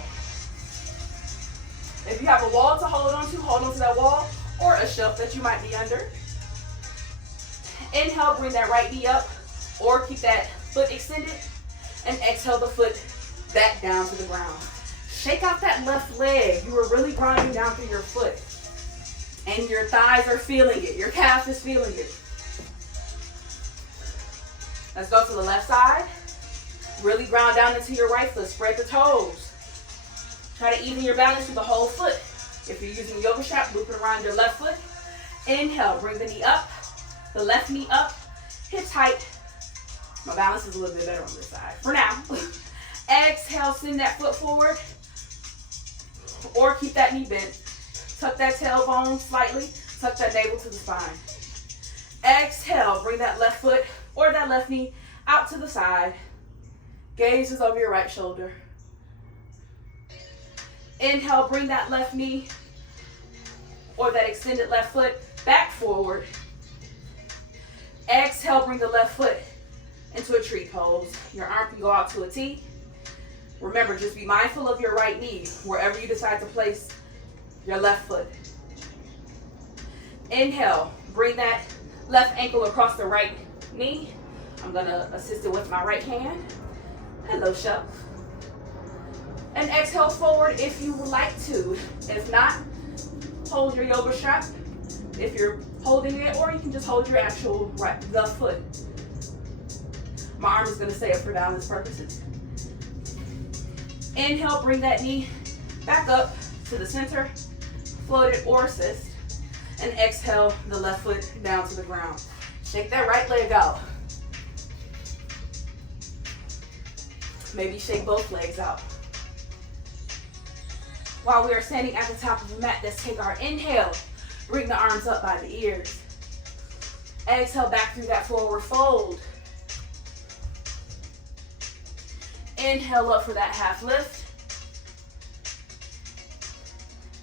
If you have a wall to hold on to that wall, or a shelf that you might be under. Inhale, bring that right knee up, or keep that foot extended, and exhale the foot back down to the ground. Shake out that left leg. You are really grinding down through your foot. And your thighs are feeling it. Your calf is feeling it. Let's go to the left side. Really ground down into your right foot. Spread the toes. Try to even your balance through the whole foot. If you're using yoga strap, loop it around your left foot. Inhale, bring the knee up. The left knee up. Hips height. My balance is a little bit better on this side for now. Exhale, send that foot forward. Or keep that knee bent. Tuck that tailbone slightly. Tuck that navel to the spine. Exhale, bring that left foot or that left knee out to the side. Gaze is over your right shoulder. Inhale, bring that left knee or that extended left foot back forward. Exhale, bring the left foot into a tree pose. Your arm can go out to a T. Remember, just be mindful of your right knee wherever you decide to place your left foot. Inhale, bring that left ankle across the right knee. I'm gonna assist it with my right hand. Hello, shelf. And exhale forward if you would like to. If not, hold your yoga strap if you're holding it, or you can just hold your actual the foot. My arm is gonna stay up for balance purposes. Inhale, bring that knee back up to the center, floated or assist, and exhale the left foot down to the ground. Shake that right leg out. Maybe shake both legs out. While we are standing at the top of the mat, let's take our inhale. Bring the arms up by the ears. Exhale back through that forward fold. Inhale up for that half lift.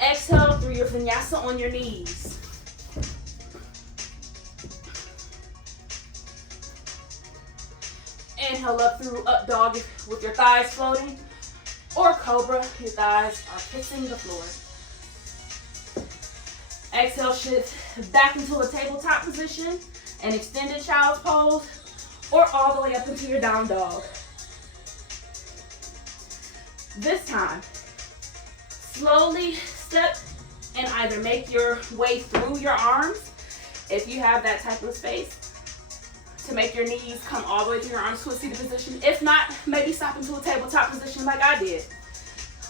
Exhale through your vinyasa on your knees. Inhale up through up dog with your thighs floating, or cobra, your thighs are kissing the floor. Exhale, shift back into a tabletop position, an extended child's pose, or all the way up into your down dog. This time, slowly step and either make your way through your arms, if you have that type of space, to make your knees come all the way through your arms to a seated position. If not, maybe stop into a tabletop position like I did.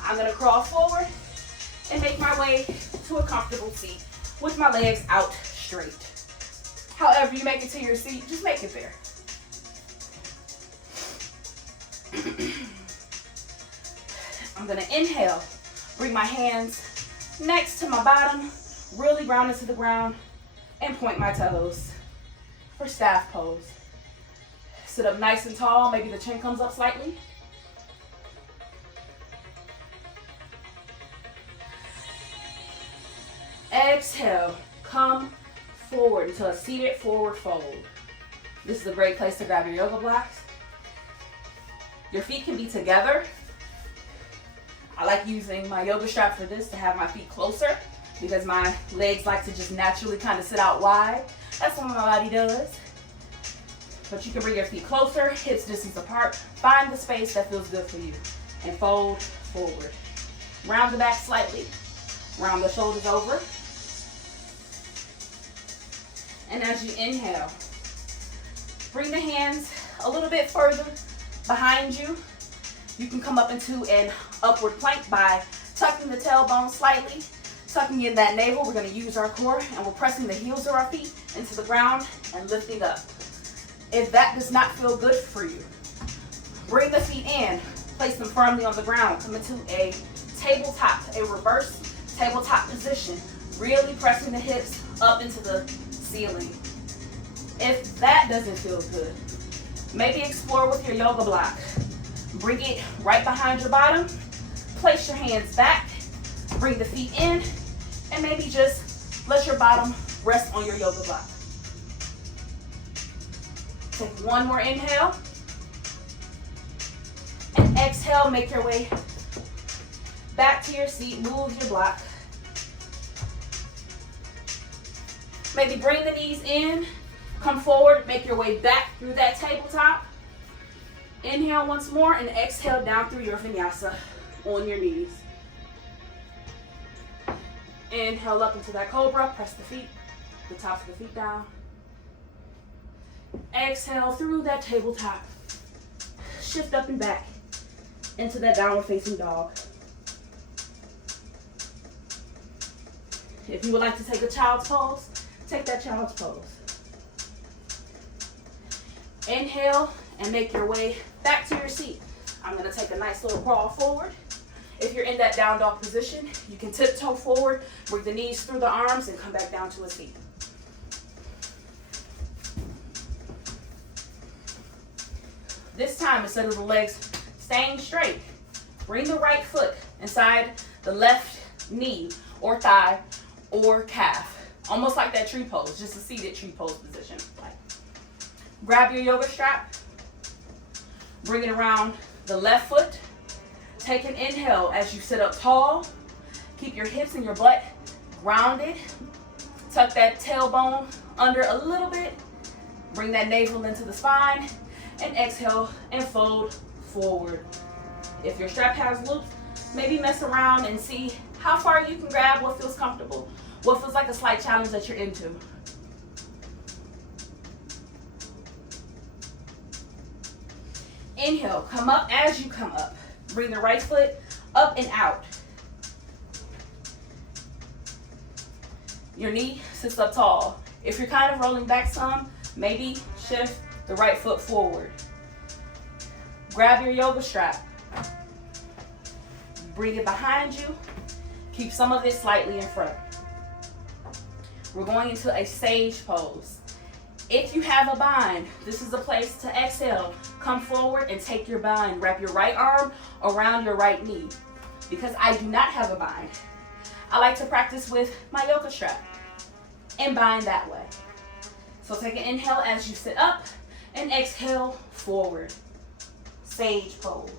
I'm gonna crawl forward and make my way to a comfortable seat with my legs out straight. However you make it to your seat, just make it there. I'm gonna inhale, bring my hands next to my bottom, really ground into the ground, and point my toes for staff pose. Sit up nice and tall, maybe the chin comes up slightly. Exhale, come forward into a seated forward fold. This is a great place to grab your yoga blocks. Your feet can be together. I like using my yoga strap for this to have my feet closer because my legs like to just naturally kind of sit out wide. That's what my body does. But you can bring your feet closer, hips distance apart. Find the space that feels good for you and fold forward. Round the back slightly. Round the shoulders over. And as you inhale, bring the hands a little bit further behind you. You can come up into an upward plank by tucking the tailbone slightly, tucking in that navel. We're going to use our core, and we're pressing the heels of our feet into the ground and lifting up. If that does not feel good for you, bring the feet in, place them firmly on the ground, come into a tabletop, a reverse tabletop position, really pressing the hips up into the ceiling. If that doesn't feel good, maybe explore with your yoga block. Bring it right behind your bottom, place your hands back, bring the feet in, and maybe just let your bottom rest on your yoga block. Take one more inhale, and exhale, make your way back to your seat, move your block. Maybe bring the knees in, come forward, make your way back through that tabletop. Inhale once more and exhale down through your vinyasa on your knees. Inhale up into that cobra, press the feet, the tops of the feet down. Exhale through that tabletop. Shift up and back into that downward facing dog. If you would like to take a child's pose, take that child's pose. Inhale and make your way back to your seat. I'm going to take a nice little crawl forward. If you're in that down dog position, you can tiptoe forward, bring the knees through the arms, and come back down to a seat. This time, instead of the legs staying straight, bring the right foot inside the left knee or thigh or calf. Almost like that tree pose, just a seated tree pose position. Grab your yoga strap, bring it around the left foot. Take an inhale as you sit up tall. Keep your hips and your butt grounded. Tuck that tailbone under a little bit. Bring that navel into the spine. And exhale and fold forward. If your strap has loops, maybe mess around and see how far you can grab, what feels comfortable, what feels like a slight challenge that you're into. Inhale, come up as you come up. Bring the right foot up and out. Your knee sits up tall. If you're kind of rolling back some, maybe shift the right foot forward. Grab your yoga strap. Bring it behind you. Keep some of it slightly in front. We're going into a sage pose. If you have a bind, this is the place to exhale. Come forward and take your bind. Wrap your right arm around your right knee. Because I do not have a bind, I like to practice with my yoga strap and bind that way. So take an inhale as you sit up and exhale forward. Sage pose.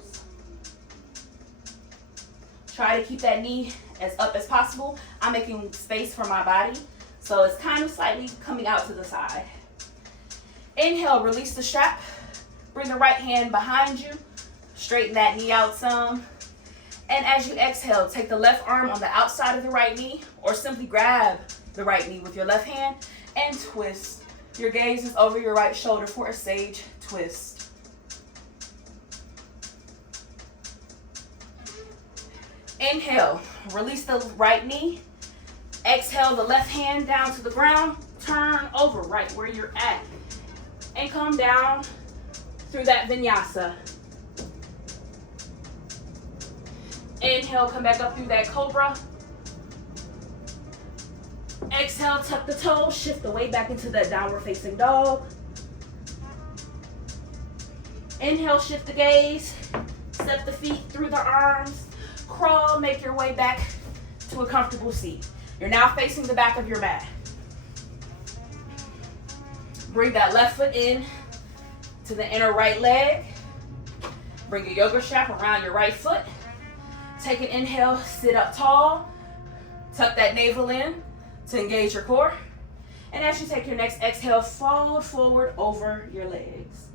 Try to keep that knee as up as possible. I'm making space for my body, so it's kind of slightly coming out to the side. Inhale, release the strap. Bring the right hand behind you. Straighten that knee out some. And as you exhale, take the left arm on the outside of the right knee, or simply grab the right knee with your left hand and twist. Your gaze is over your right shoulder for a sage twist. Inhale, release the right knee. Exhale, the left hand down to the ground. Turn over right where you're at. And come down through that vinyasa. Inhale, come back up through that cobra. Exhale, tuck the toes, shift the weight back into that downward facing dog. Inhale, shift the gaze. Step the feet through the arms. Crawl, make your way back to a comfortable seat. You're now facing the back of your mat. Bring that left foot in to the inner right leg. Bring your yoga strap around your right foot. Take an inhale, sit up tall. Tuck that navel in to engage your core. And as you take your next exhale, fold forward over your legs.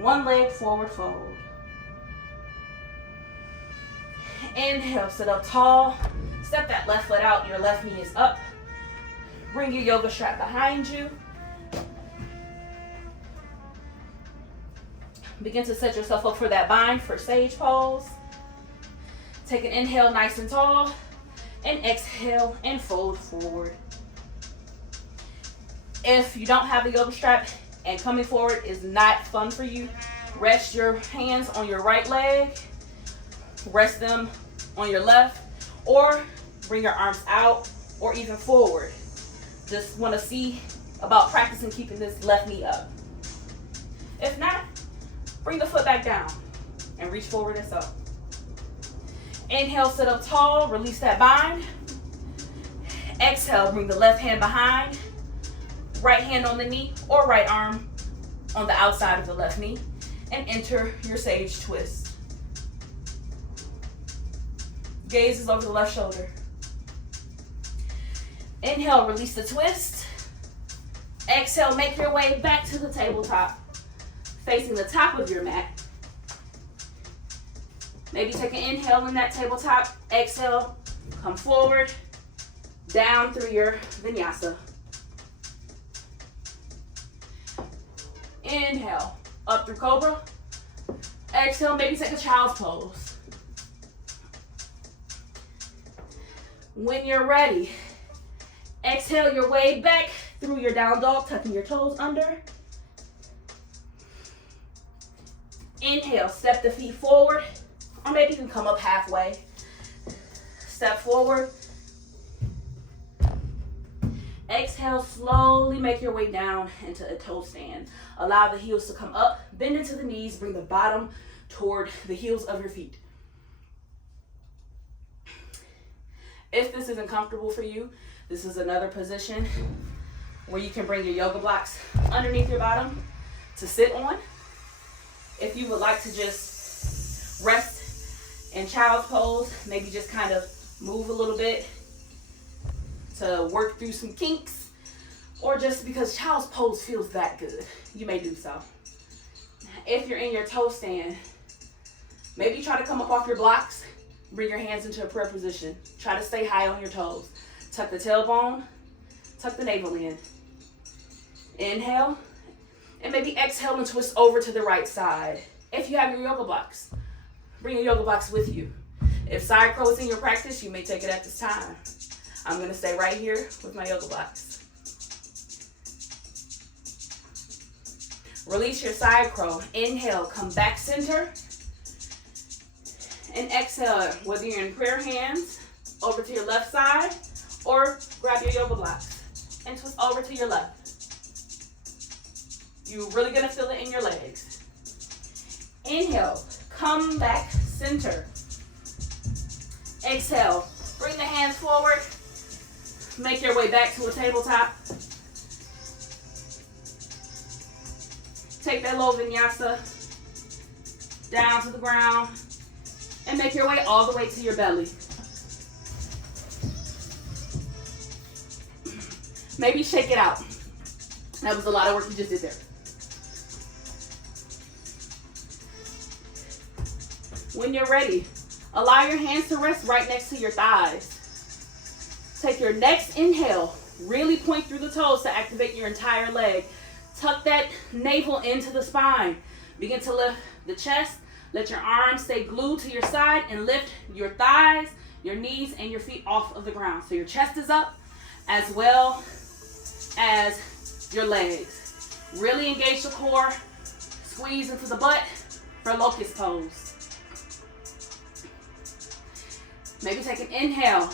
One leg forward fold. Inhale, sit up tall. Step that left foot out, your left knee is up. Bring your yoga strap behind you. Begin to set yourself up for that bind for sage pose. Take an inhale nice and tall, and exhale and fold forward. If you don't have a yoga strap and coming forward is not fun for you, rest your hands on your right leg, rest them on your left, or bring your arms out or even forward. Just want to see about practicing keeping this left knee up. If not, bring the foot back down and reach forward and so. Inhale, sit up tall, release that bind. Exhale, bring the left hand behind, right hand on the knee or right arm on the outside of the left knee, and enter your sage twist. Gaze is over the left shoulder. Inhale, release the twist. Exhale, make your way back to the tabletop, facing the top of your mat. Maybe take an inhale in that tabletop. Exhale, come forward, down through your vinyasa. Inhale, up through cobra. Exhale, maybe take a child's pose. When you're ready, exhale your way back through your down dog, tucking your toes under. Inhale, step the feet forward, or maybe you can come up halfway. Step forward. Exhale, slowly make your way down into a toe stand. Allow the heels to come up, bend into the knees, bring the bottom toward the heels of your feet. If this isn't comfortable for you, this is another position where you can bring your yoga blocks underneath your bottom to sit on. If you would like to just rest in child's pose, maybe just kind of move a little bit to work through some kinks, or just because child's pose feels that good, you may do so. If you're in your toe stand, maybe try to come up off your blocks, bring your hands into a prayer position. Try to stay high on your toes. Tuck the tailbone, tuck the navel in. Inhale, and maybe exhale and twist over to the right side. If you have your yoga blocks, bring your yoga blocks with you. If side crow is in your practice, you may take it at this time. I'm going to stay right here with my yoga blocks. Release your side crow. Inhale, come back center. And exhale, whether you're in prayer hands, over to your left side, or grab your yoga blocks and twist over to your left. You're really going to feel it in your legs. Inhale, come back center. Exhale, bring the hands forward. Make your way back to a tabletop. Take that low vinyasa down to the ground and make your way all the way to your belly. Maybe shake it out. That was a lot of work you just did there. When you're ready, allow your hands to rest right next to your thighs. Take your next inhale, really point through the toes to activate your entire leg. Tuck that navel into the spine. Begin to lift the chest. Let your arms stay glued to your side and lift your thighs, your knees, and your feet off of the ground. So your chest is up as well as your legs. Really engage the core. Squeeze into the butt for locust pose. Maybe take an inhale.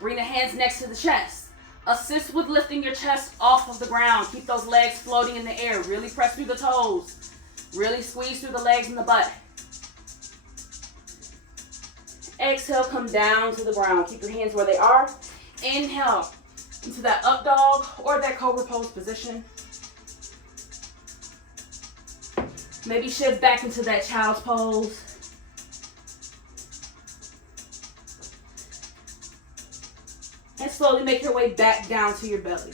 Bring the hands next to the chest. Assist with lifting your chest off of the ground. Keep those legs floating in the air. Really press through the toes. Really squeeze through the legs and the butt. Exhale, come down to the ground. Keep your hands where they are. Inhale into that up dog or that cobra pose position. Maybe shift back into that child's pose. And slowly make your way back down to your belly.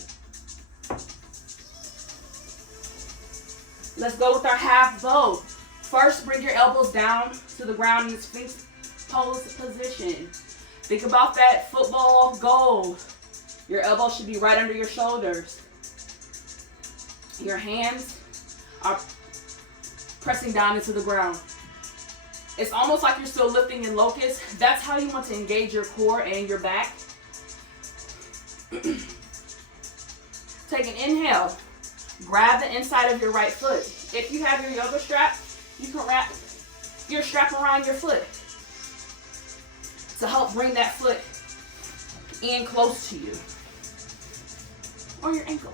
Let's go with our half bow. First, bring your elbows down to the ground in the Sphinx pose position. Think about that football goal. Your elbows should be right under your shoulders. Your hands are pressing down into the ground. It's almost like you're still lifting in locust. That's how you want to engage your core and your back. Take an inhale. Grab the inside of your right foot. If you have your yoga strap, you can wrap your strap around your foot to help bring that foot in close to you. Or your ankle.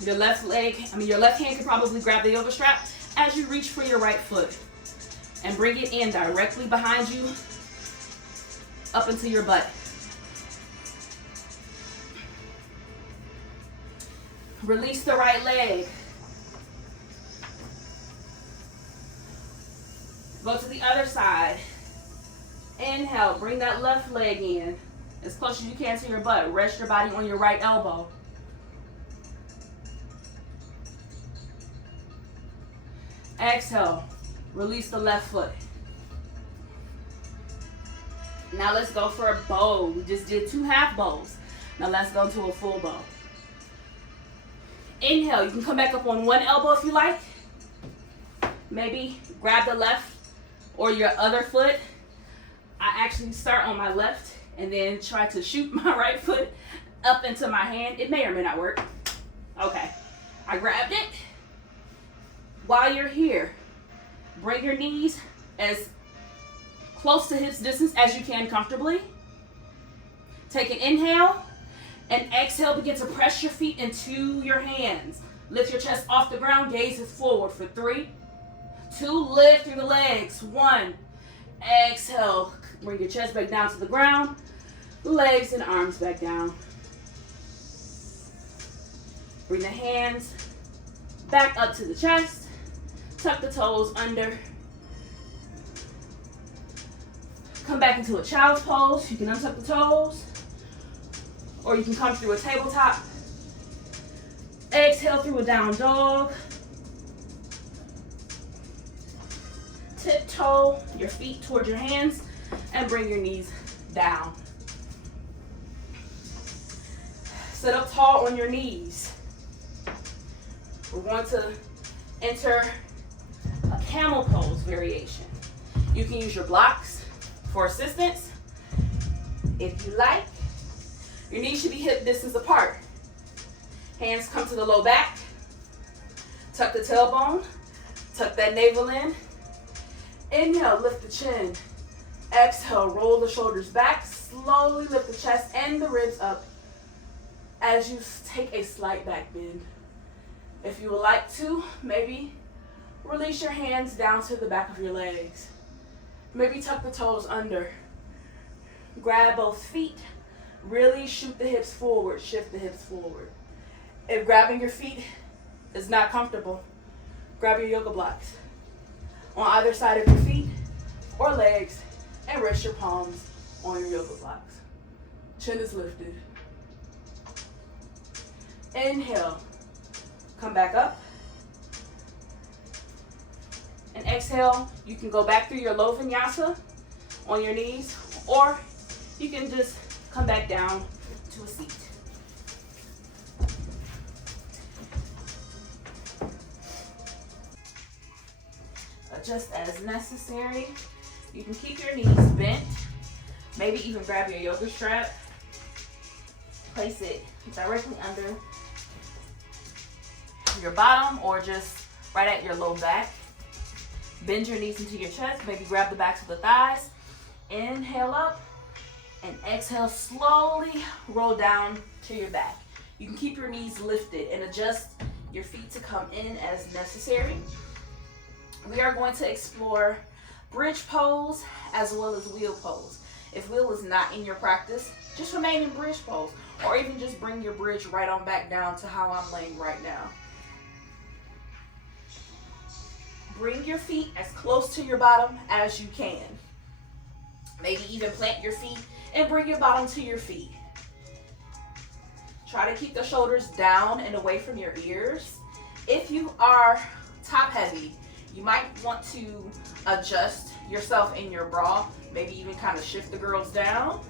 Your left hand can probably grab the yoga strap as you reach for your right foot and bring it in directly behind you up into your butt. Release the right leg. Go to the other side. Inhale, bring that left leg in as close as you can to your butt. Rest your body on your right elbow. Exhale, release the left foot. Now let's go for a bow. We just did 2 half bows. Now let's go to a full bow. Inhale, you can come back up on one elbow if you like. Maybe grab the left or your other foot. I actually start on my left and then try to shoot my right foot up into my hand. It may or may not work. Okay, I grabbed it. While you're here, bring your knees as close to hips distance as you can comfortably. Take an inhale and exhale. Begin to press your feet into your hands. Lift your chest off the ground. Gaze is forward for 3, 2. Lift through the legs. 1. Exhale. Bring your chest back down to the ground. Legs and arms back down. Bring the hands back up to the chest. Tuck the toes under. Come back into a child's pose. You can untuck the toes, or you can come through a tabletop. Exhale through a down dog. Tiptoe your feet towards your hands and bring your knees down. Sit up tall on your knees. We're going to enter a camel pose variation. You can use your blocks for assistance if you like. Your knees should be hip distance apart. Hands come to the low back. Tuck the tailbone. Tuck that navel in. Inhale, lift the chin. Exhale, roll the shoulders back. Slowly lift the chest and the ribs up as you take a slight back bend. If you would like to, maybe release your hands down to the back of your legs. Maybe tuck the toes under. Grab both feet. Really shoot the hips forward. Shift the hips forward. If grabbing your feet is not comfortable, grab your yoga blocks on either side of your feet or legs and rest your palms on your yoga blocks. Chin is lifted. Inhale. Come back up. And exhale, you can go back through your low vinyasa on your knees, or you can just come back down to a seat. Adjust as necessary. You can keep your knees bent. Maybe even grab your yoga strap. Place it directly under your bottom or just right at your low back. Bend your knees into your chest. Maybe grab the backs of the thighs. Inhale up and exhale. Slowly roll down to your back. You can keep your knees lifted and adjust your feet to come in as necessary. We are going to explore bridge pose as well as wheel pose. If wheel is not in your practice, just remain in bridge pose, or even just bring your bridge right on back down to how I'm laying right now. Bring your feet as close to your bottom as you can. Maybe even plant your feet and bring your bottom to your feet. Try to keep the shoulders down and away from your ears. If you are top heavy, you might want to adjust yourself in your bra Maybe even kind of shift the girls down.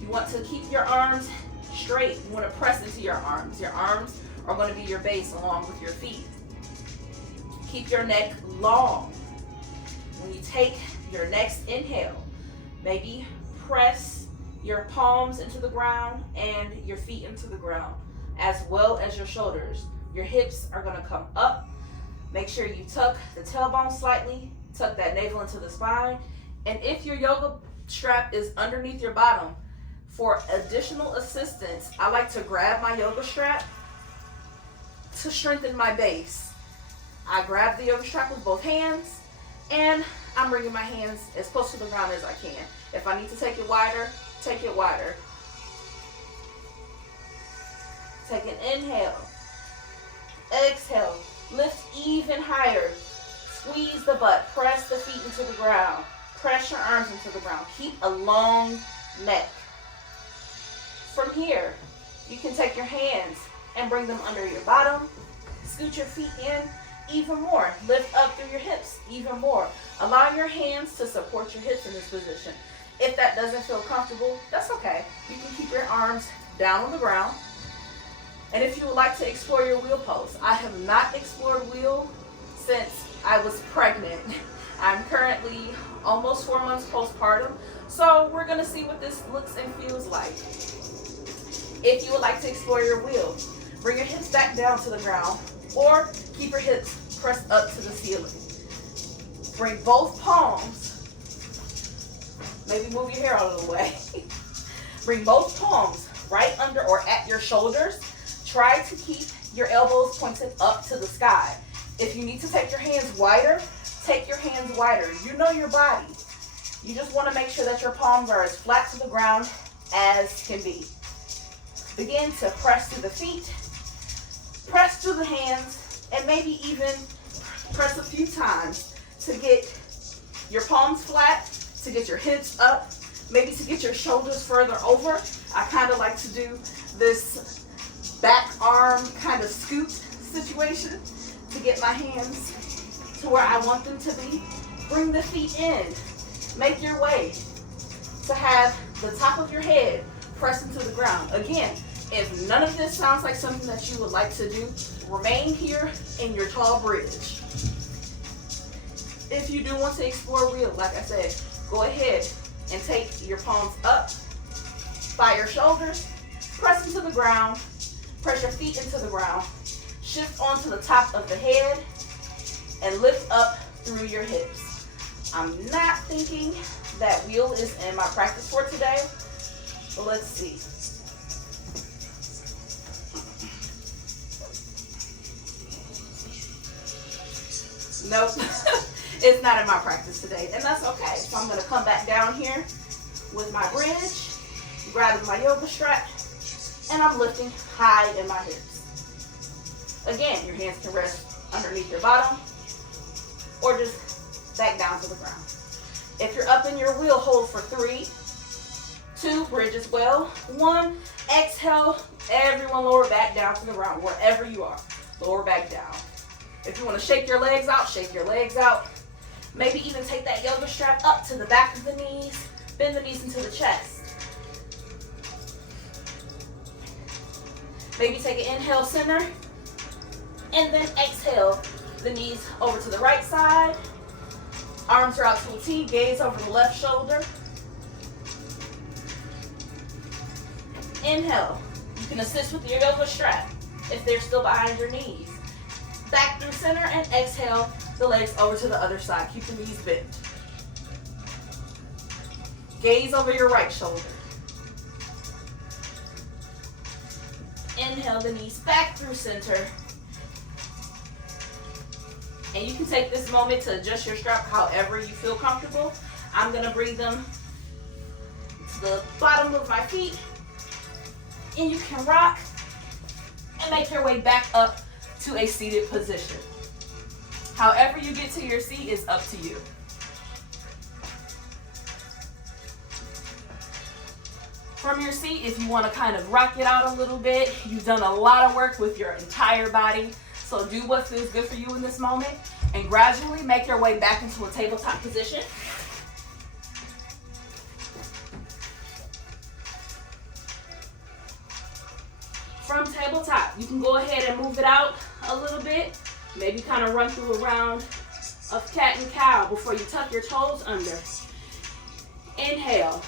You want to keep your arms straight. You want to press into your arms. Your arms are going to be your base along with your feet. Keep your neck long. When you take your next inhale, maybe press your palms into the ground and your feet into the ground, as well as your shoulders. Your hips are going to come up. Make sure you tuck the tailbone slightly, tuck that navel into the spine. And if your yoga strap is underneath your bottom, for additional assistance, I like to grab my yoga strap to strengthen my base. I grab the yoga strap with both hands, and I'm bringing my hands as close to the ground as I can. If I need to take it wider, take it wider. Take an inhale. Exhale. Lift even higher. Squeeze the butt. Press the feet into the ground. Press your arms into the ground. Keep a long neck. From here, you can take your hands and bring them under your bottom. Scoot your feet in even more. Lift up through your hips even more. Allow your hands to support your hips in this position. If that doesn't feel comfortable, that's okay. You can keep your arms down on the ground. And if you would like to explore your wheel pose, I have not explored wheel since I was pregnant. I'm currently almost 4 months postpartum, so we're gonna see what this looks and feels like. If you would like to explore your wheel, bring your hips back down to the ground or keep your hips pressed up to the ceiling. Bring both palms, maybe move your hair out of the way. Bring both palms right under or at your shoulders. Try to keep your elbows pointed up to the sky. If you need to take your hands wider, take your hands wider. You know your body. You just want to make sure that your palms are as flat to the ground as can be. Begin to press through the feet, press through the hands, and maybe even press a few times to get your palms flat, to get your hips up, maybe to get your shoulders further over. I kind of like to do this back arm kind of scoot situation to get my hands to where I want them to be. Bring the feet in. Make your way to have the top of your head press into the ground. Again, if none of this sounds like something that you would like to do, remain here in your tall bridge. If you do want to explore wheel, like I said, go ahead and take your palms up by your shoulders, press into the ground, press your feet into the ground, shift onto the top of the head, and lift up through your hips. I'm not thinking that wheel is in my practice for today, but let's see. Nope, it's not in my practice today, and that's okay. So I'm gonna come back down here with my bridge, grabbing my yoga strap, and I'm lifting high in my hips. Again, your hands can rest underneath your bottom, or just back down to the ground. If you're up in your wheel, hold for 3, 2, bridge as well. 1, exhale, everyone lower back down to the ground, wherever you are. Lower back down. If you want to shake your legs out, shake your legs out. Maybe even take that yoga strap up to the back of the knees, bend the knees into the chest. Maybe take an inhale, center, and then exhale the knees over to the right side. Arms are out to a T, gaze over the left shoulder. Inhale. You can assist with your yoga strap if they're still behind your knees. Back through center and exhale the legs over to the other side. Keep the knees bent. Gaze over your right shoulder. Inhale the knees back through center. And you can take this moment to adjust your strap however you feel comfortable. I'm going to bring them to the bottom of my feet. And you can rock and make your way back up to a seated position. However you get to your seat is up to you. From your seat, if you want to kind of rock it out a little bit, you've done a lot of work with your entire body. So do what feels good for you in this moment. And gradually make your way back into a tabletop position. From tabletop, you can go ahead and move it out a little bit. Maybe kind of run through a round of cat and cow before you tuck your toes under. Inhale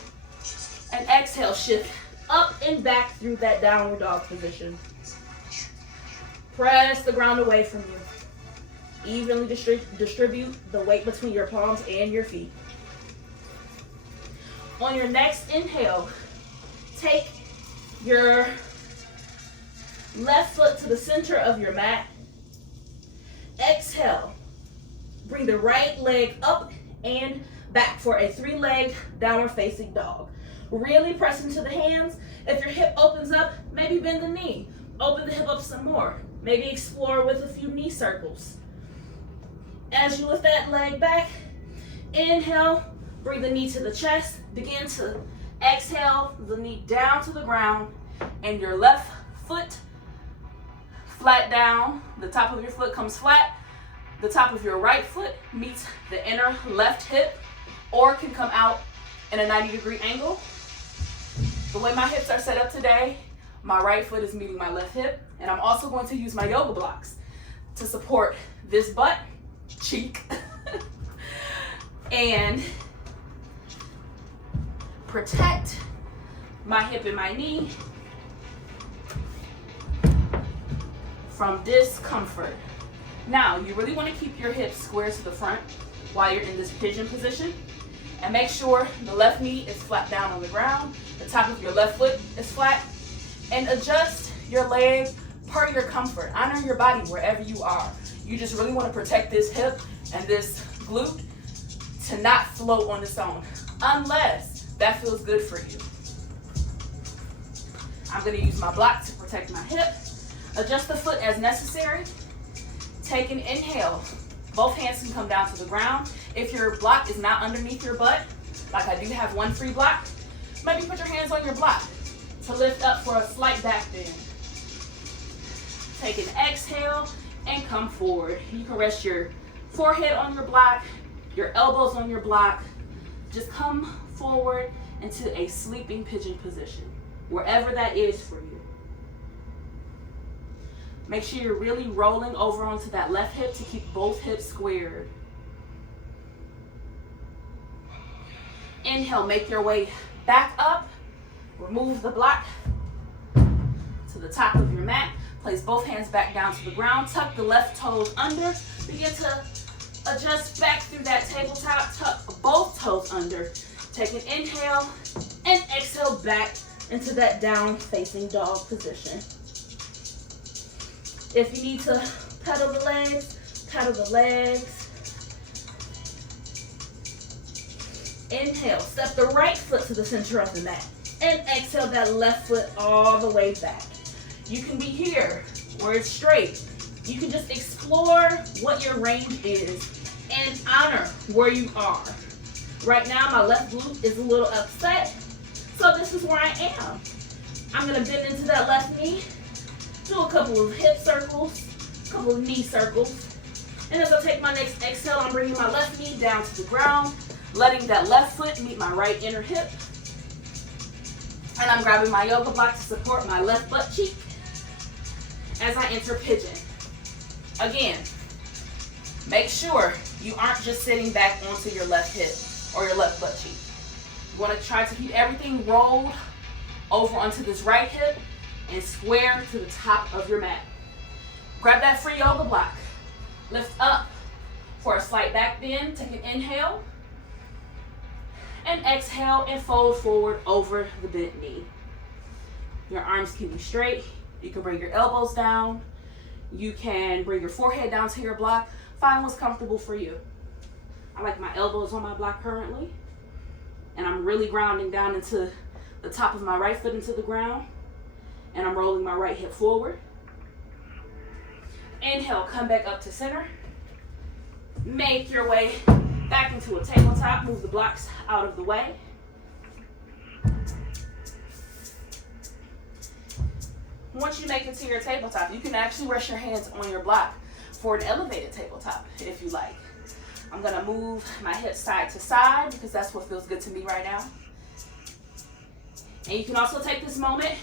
and exhale, shift up and back through that downward dog position. Press the ground away from you. Evenly distribute the weight between your palms and your feet. On your next inhale, take your left foot to the center of your mat. Exhale. Bring the right leg up and back for a 3-leg downward facing dog. Really press into the hands. If your hip opens up, maybe bend the knee. Open the hip up some more. Maybe explore with a few knee circles. As you lift that leg back, inhale, bring the knee to the chest. Begin to exhale the knee down to the ground and your left foot flat down. The top of your foot comes flat. The top of your right foot meets the inner left hip or can come out in a 90-degree angle. The way my hips are set up today, my right foot is meeting my left hip, and I'm also going to use my yoga blocks to support this butt cheek and protect my hip and my knee from discomfort. Now, you really want to keep your hips square to the front while you're in this pigeon position, and make sure the left knee is flat down on the ground, the top of your left foot is flat, and adjust your leg per your comfort. Honor your body wherever you are. You just really want to protect this hip and this glute to not float on its own, unless that feels good for you. I'm going to use my block to protect my hip. Adjust the foot as necessary. Take an inhale. Both hands can come down to the ground. If your block is not underneath your butt, like I do have one free block, maybe put your hands on your block to lift up for a slight back bend. Take an exhale and come forward. You can rest your forehead on your block, your elbows on your block. Just come forward into a sleeping pigeon position, wherever that is for you. Make sure you're really rolling over onto that left hip to keep both hips squared. Inhale, make your way back up. Remove the block to the top of your mat. Place both hands back down to the ground. Tuck the left toes under. Begin to adjust back through that tabletop. Tuck both toes under. Take an inhale and exhale back into that down facing dog position. If you need to pedal the legs, pedal the legs. Inhale, step the right foot to the center of the mat. And exhale that left foot all the way back. You can be here where it's straight. You can just explore what your range is and honor where you are. Right now, my left glute is a little upset, so this is where I am. I'm gonna bend into that left knee, do a couple of hip circles, a couple of knee circles. And as I take my next exhale, I'm bringing my left knee down to the ground, letting that left foot meet my right inner hip. And I'm grabbing my yoga block to support my left butt cheek as I enter pigeon. Again, make sure you aren't just sitting back onto your left hip or your left butt cheek. You want to try to keep everything rolled over onto this right hip and square to the top of your mat. Grab that free yoga block. Lift up for a slight back bend. Take an inhale. And exhale and fold forward over the bent knee. Your arms can be straight. You can bring your elbows down. You can bring your forehead down to your block. Find what's comfortable for you. I like my elbows on my block currently. And I'm really grounding down into the top of my right foot into the ground. And I'm rolling my right hip forward. Inhale, come back up to center. Make your way back into a tabletop. Move the blocks out of the way. Once you make it to your tabletop, you can actually rest your hands on your block for an elevated tabletop if you like. I'm gonna move my hips side to side because that's what feels good to me right now. And you can also take this moment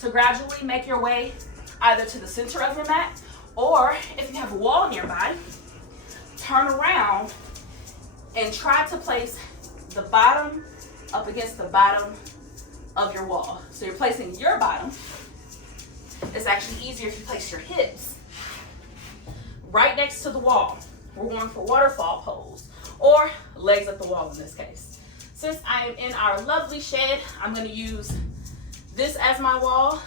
to gradually make your way either to the center of your mat, or if you have a wall nearby, turn around and try to place the bottom up against the bottom of your wall. So you're placing your bottom. It's actually easier if you place your hips right next to the wall. We're going for waterfall pose, or legs at the wall in this case. Since I am in our lovely shed, I'm going to use this as my wall,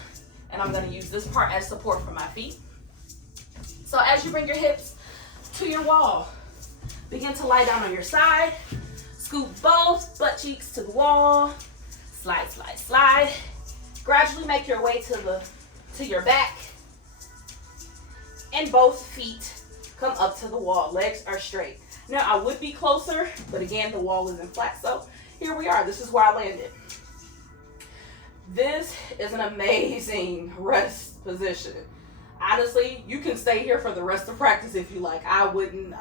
and I'm going to use this part as support for my feet. So as you bring your hips to your wall, begin to lie down on your side, scoop both butt cheeks to the wall, slide, slide, slide. Gradually make your way to your back, and both feet come up to the wall. Legs are straight. Now I would be closer, but again, the wall isn't flat, so here we are. This is where I landed. This is an amazing rest position. Honestly, you can stay here for the rest of practice if you like. I wouldn't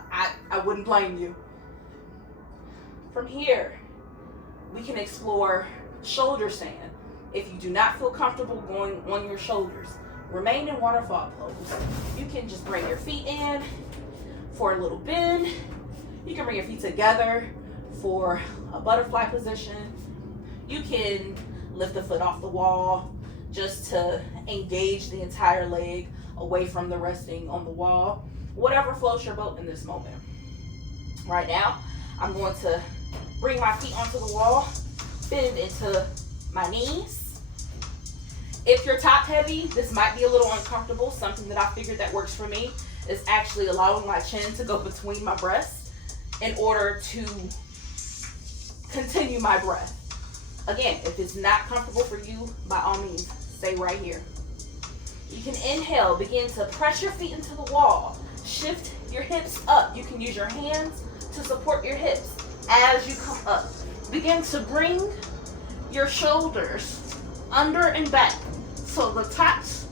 blame you. From here, we can explore shoulder stand. If you do not feel comfortable going on your shoulders, remain in waterfall pose. You can just bring your feet in for a little bend. You can bring your feet together for a butterfly position. You can lift the foot off the wall just to engage the entire leg away from the resting on the wall. Whatever floats your boat in this moment. Right now, I'm going to bring my feet onto the wall, bend into my knees. If you're top heavy, this might be a little uncomfortable. Something that I figured that works for me is actually allowing my chin to go between my breasts in order to continue my breath. Again, if it's not comfortable for you, by all means, stay right here. You can inhale, begin to press your feet into the wall. Shift your hips up. You can use your hands to support your hips as you come up. Begin to bring your shoulders under and back. So the tops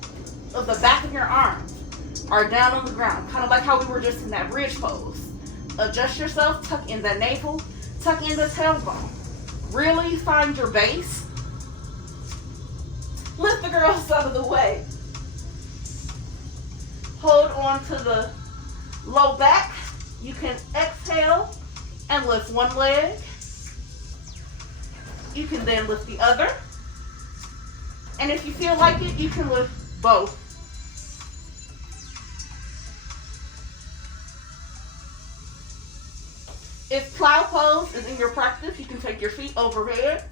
of the back of your arms are down on the ground, kind of like how we were just in that bridge pose. Adjust yourself, tuck in the navel, tuck in the tailbone. Really find your base. Lift the girls out of the way. Hold on to the low back. You can exhale and lift one leg. You can then lift the other. And if you feel like it, you can lift both. If plow pose is in your practice, you can take your feet overhead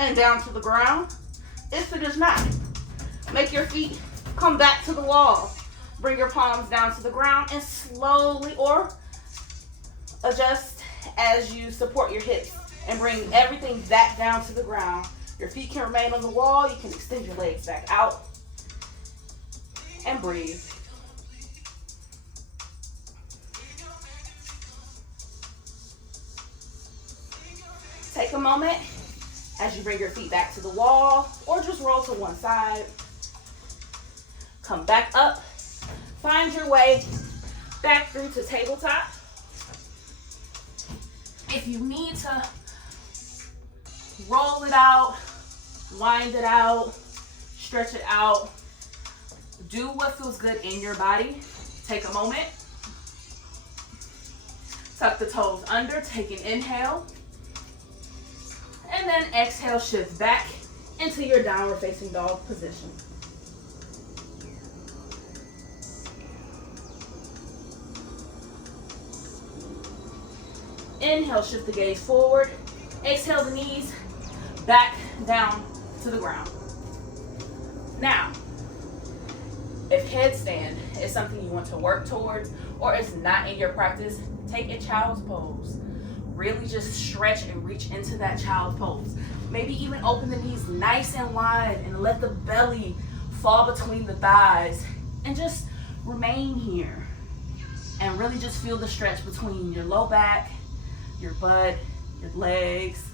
and down to the ground. If it is not, make your feet come back to the wall. Bring your palms down to the ground and slowly, or adjust as you support your hips and bring everything back down to the ground. Your feet can remain on the wall. You can extend your legs back out and breathe. Take a moment as you bring your feet back to the wall, or just roll to one side. Come back up. Find your way back through to tabletop. If you need to roll it out, wind it out, stretch it out, do what feels good in your body. Take a moment. Tuck the toes under, take an inhale. And then exhale, shift back into your downward facing dog position. Inhale, shift the gaze forward. Exhale, the knees back down to the ground. Now, if headstand is something you want to work towards or is not in your practice, take a child's pose. Really just stretch and reach into that child's pose. Maybe even open the knees nice and wide and let the belly fall between the thighs and just remain here and really just feel the stretch between your low back, your butt, your legs,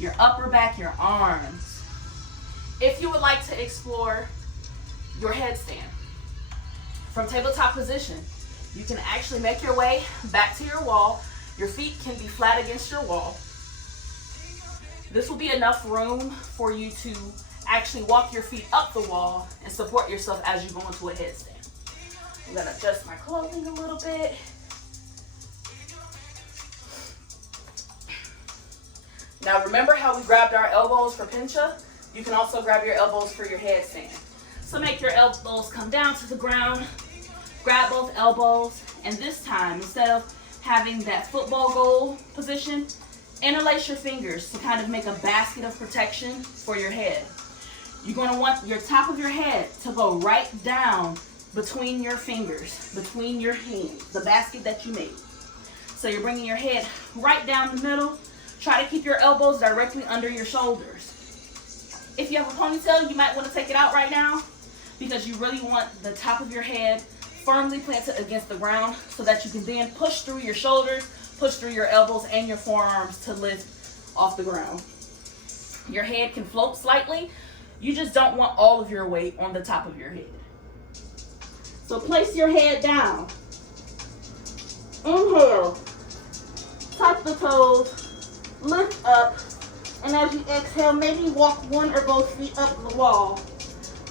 your upper back, your arms. If you would like to explore your headstand from tabletop position, You can actually make your way back to your wall. Your feet can be flat against your wall. This will be enough room for you to actually walk your feet up the wall and support yourself as you go into a headstand. I'm gonna adjust my clothing a little bit. Now remember how we grabbed our elbows for pincha? You can also grab your elbows for your headstand. So make your elbows come down to the ground, grab both elbows, and this time, instead of having that football goal position, interlace your fingers to kind of make a basket of protection for your head. You're going to want your top of your head to go right down between your fingers, between your hands, the basket that you made. So you're bringing your head right down the middle. Try to keep your elbows directly under your shoulders. If you have a ponytail, you might want to take it out right now because you really want the top of your head firmly planted against the ground so that you can then push through your shoulders, push through your elbows and your forearms to lift off the ground. Your head can float slightly. You just don't want all of your weight on the top of your head. So place your head down. Inhale. Touch the toes. Lift up. And as you exhale, maybe walk one or both feet up the wall.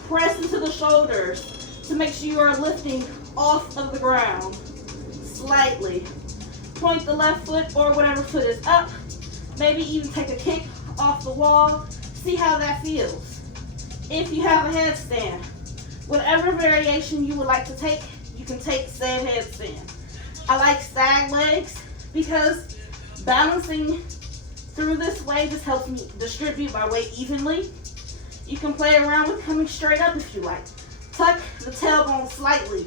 Press into the shoulders to make sure you are lifting off of the ground slightly. Point the left foot or whatever foot is up. Maybe even take a kick off the wall. See how that feels. If you have a headstand, whatever variation you would like to take, you can take said headstand. I like stag legs because balancing through this way just helps me distribute my weight evenly. You can play around with coming straight up if you like. Tuck the tailbone slightly.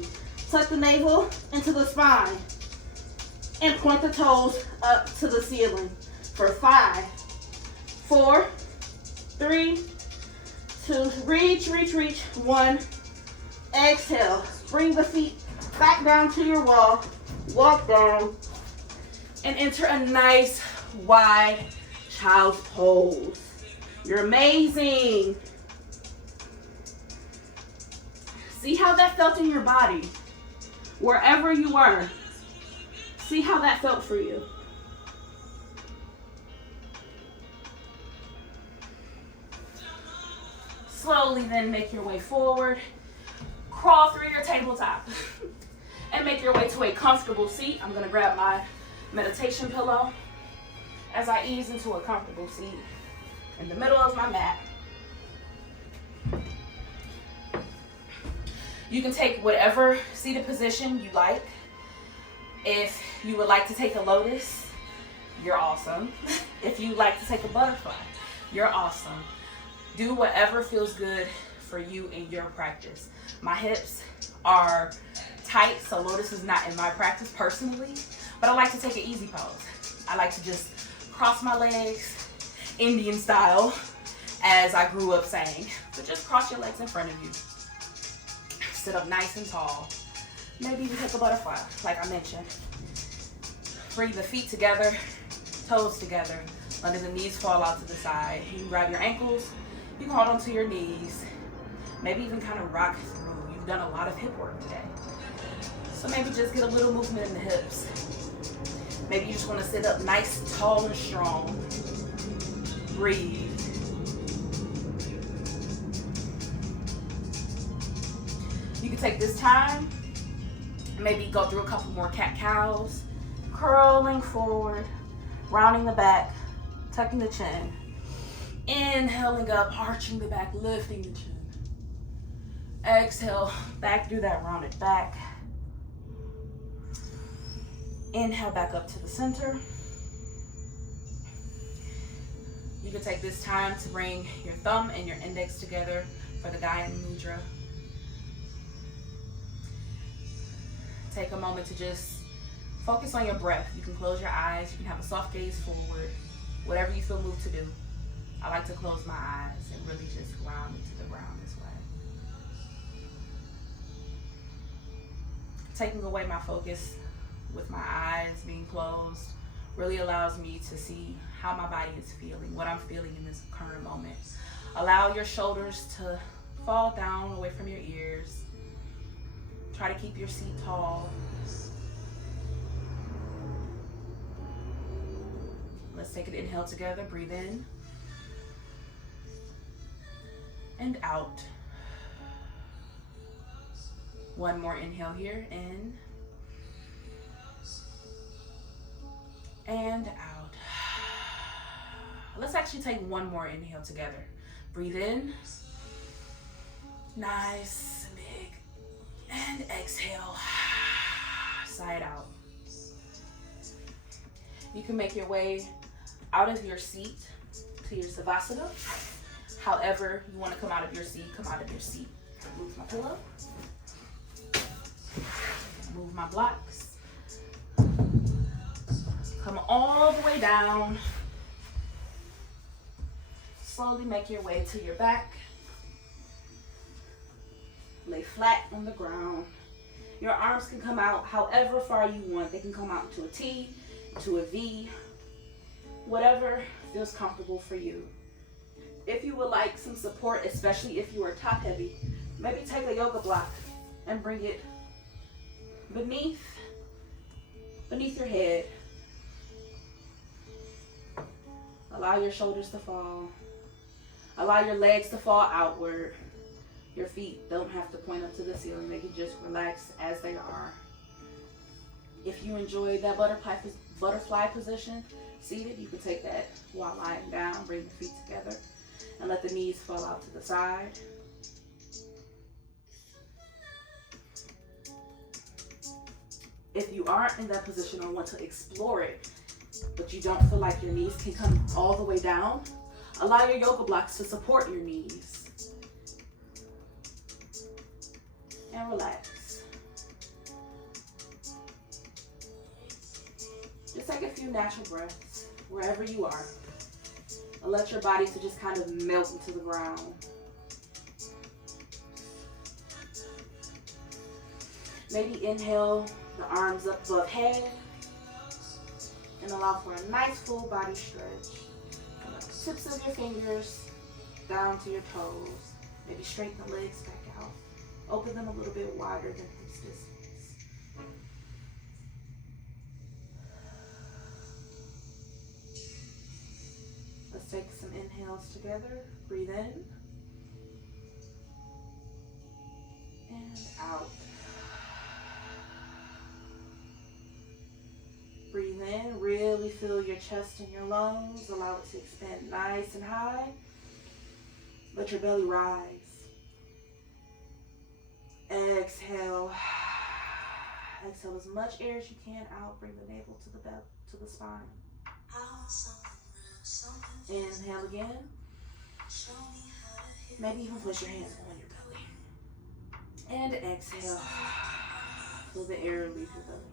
Tuck the navel into the spine. And point the toes up to the ceiling for 5, 4, 3, 2, reach, 1. Exhale. Bring the feet back down to your wall. Walk down. And enter a nice wide child's pose. You're amazing. See how that felt in your body. Wherever you were. See how that felt for you. Slowly then make your way forward. Crawl through your tabletop. And make your way to a comfortable seat. I'm going to grab my meditation pillow as I ease into a comfortable seat in the middle of my mat. You can take whatever seated position you like. If you would like to take a lotus, you're awesome. If you like to take a butterfly, you're awesome. Do whatever feels good for you in your practice. My hips are tight, so lotus is not in my practice personally, but I like to take an easy pose. I like to just cross my legs, Indian style, as I grew up saying. So just cross your legs in front of you. Sit up nice and tall. Maybe even take a butterfly, like I mentioned. Bring the feet together, toes together. Letting the knees fall out to the side. You can grab your ankles. You can hold onto your knees. Maybe even kind of rock through. You've done a lot of hip work today. So maybe just get a little movement in the hips. Maybe you just want to sit up nice, tall, and strong. Breathe. You can take this time, maybe go through a couple more cat-cows, curling forward, rounding the back, tucking the chin, inhaling up, arching the back, lifting the chin. Exhale, back through that rounded back. Inhale back up to the center. You can take this time to bring your thumb and your index together for the Gayatri Mudra. Take a moment to just focus on your breath. You can close your eyes. You can have a soft gaze forward. Whatever you feel moved to do. I like to close my eyes and really just ground into the ground this way. Taking away my focus with my eyes being closed really allows me to see how my body is feeling, what I'm feeling in this current moment. Allow your shoulders to fall down away from your ears. Try to keep your seat tall. Let's take an inhale together. Breathe in and out. One more inhale here. In and out. Let's actually take one more inhale together. Breathe in. Nice and big. And exhale. Sigh it out. You can make your way out of your seat to your Savasana. However you want to come out of your seat, come out of your seat. Move my pillow. Move my blocks. Come all the way down. Slowly make your way to your back. Lay flat on the ground. Your arms can come out however far you want. They can come out to a T, to a V, whatever feels comfortable for you. If you would like some support, especially if you are top heavy, maybe take a yoga block and bring it beneath your head. Allow your shoulders to fall. Allow your legs to fall outward. Your feet don't have to point up to the ceiling. They can just relax as they are. If you enjoy that butterfly position, seated, you can take that while lying down. Bring the feet together and let the knees fall out to the side. If you aren't in that position or want to explore it, but you don't feel like your knees can come all the way down, allow your yoga blocks to support your knees. And relax. Just take a few natural breaths wherever you are. And let your body to just kind of melt into the ground. Maybe inhale the arms up above head and allow for a nice full body stretch. From the tips of your fingers down to your toes. Maybe straighten the legs back out. Open them a little bit wider than this distance. Let's take some inhales together. Breathe in and out. Breathe in, really fill your chest and your lungs. Allow it to expand nice and high. Let your belly rise. Exhale. Exhale as much air as you can out. Bring the navel to the spine. Inhale again. Maybe even place your hands on your belly. And exhale. Feel the air leave your belly.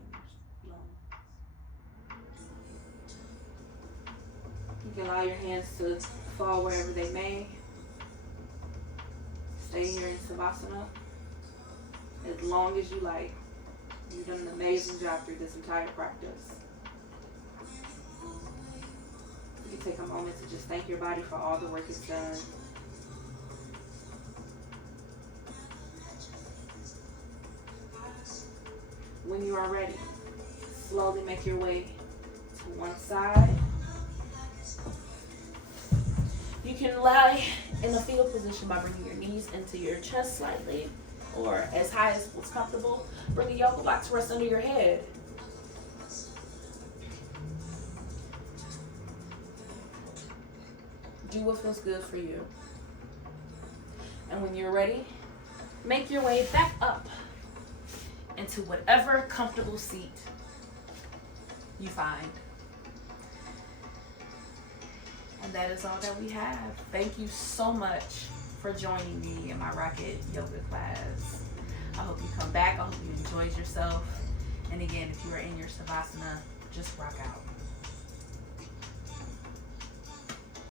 You can allow your hands to fall wherever they may. Stay here in Savasana as long as you like. You've done an amazing job through this entire practice. You can take a moment to just thank your body for all the work it's done. When you are ready, slowly make your way to one side. You can lie in a fetal position by bringing your knees into your chest slightly, or as high as what's comfortable. Bring the yoga block to rest under your head. Do what feels good for you. And when you're ready, make your way back up into whatever comfortable seat you find. And that is all that we have. Thank you so much for joining me in my Rocket Yoga class. I hope you come back. I hope you enjoyed yourself. And again, if you are in your Savasana, just rock out.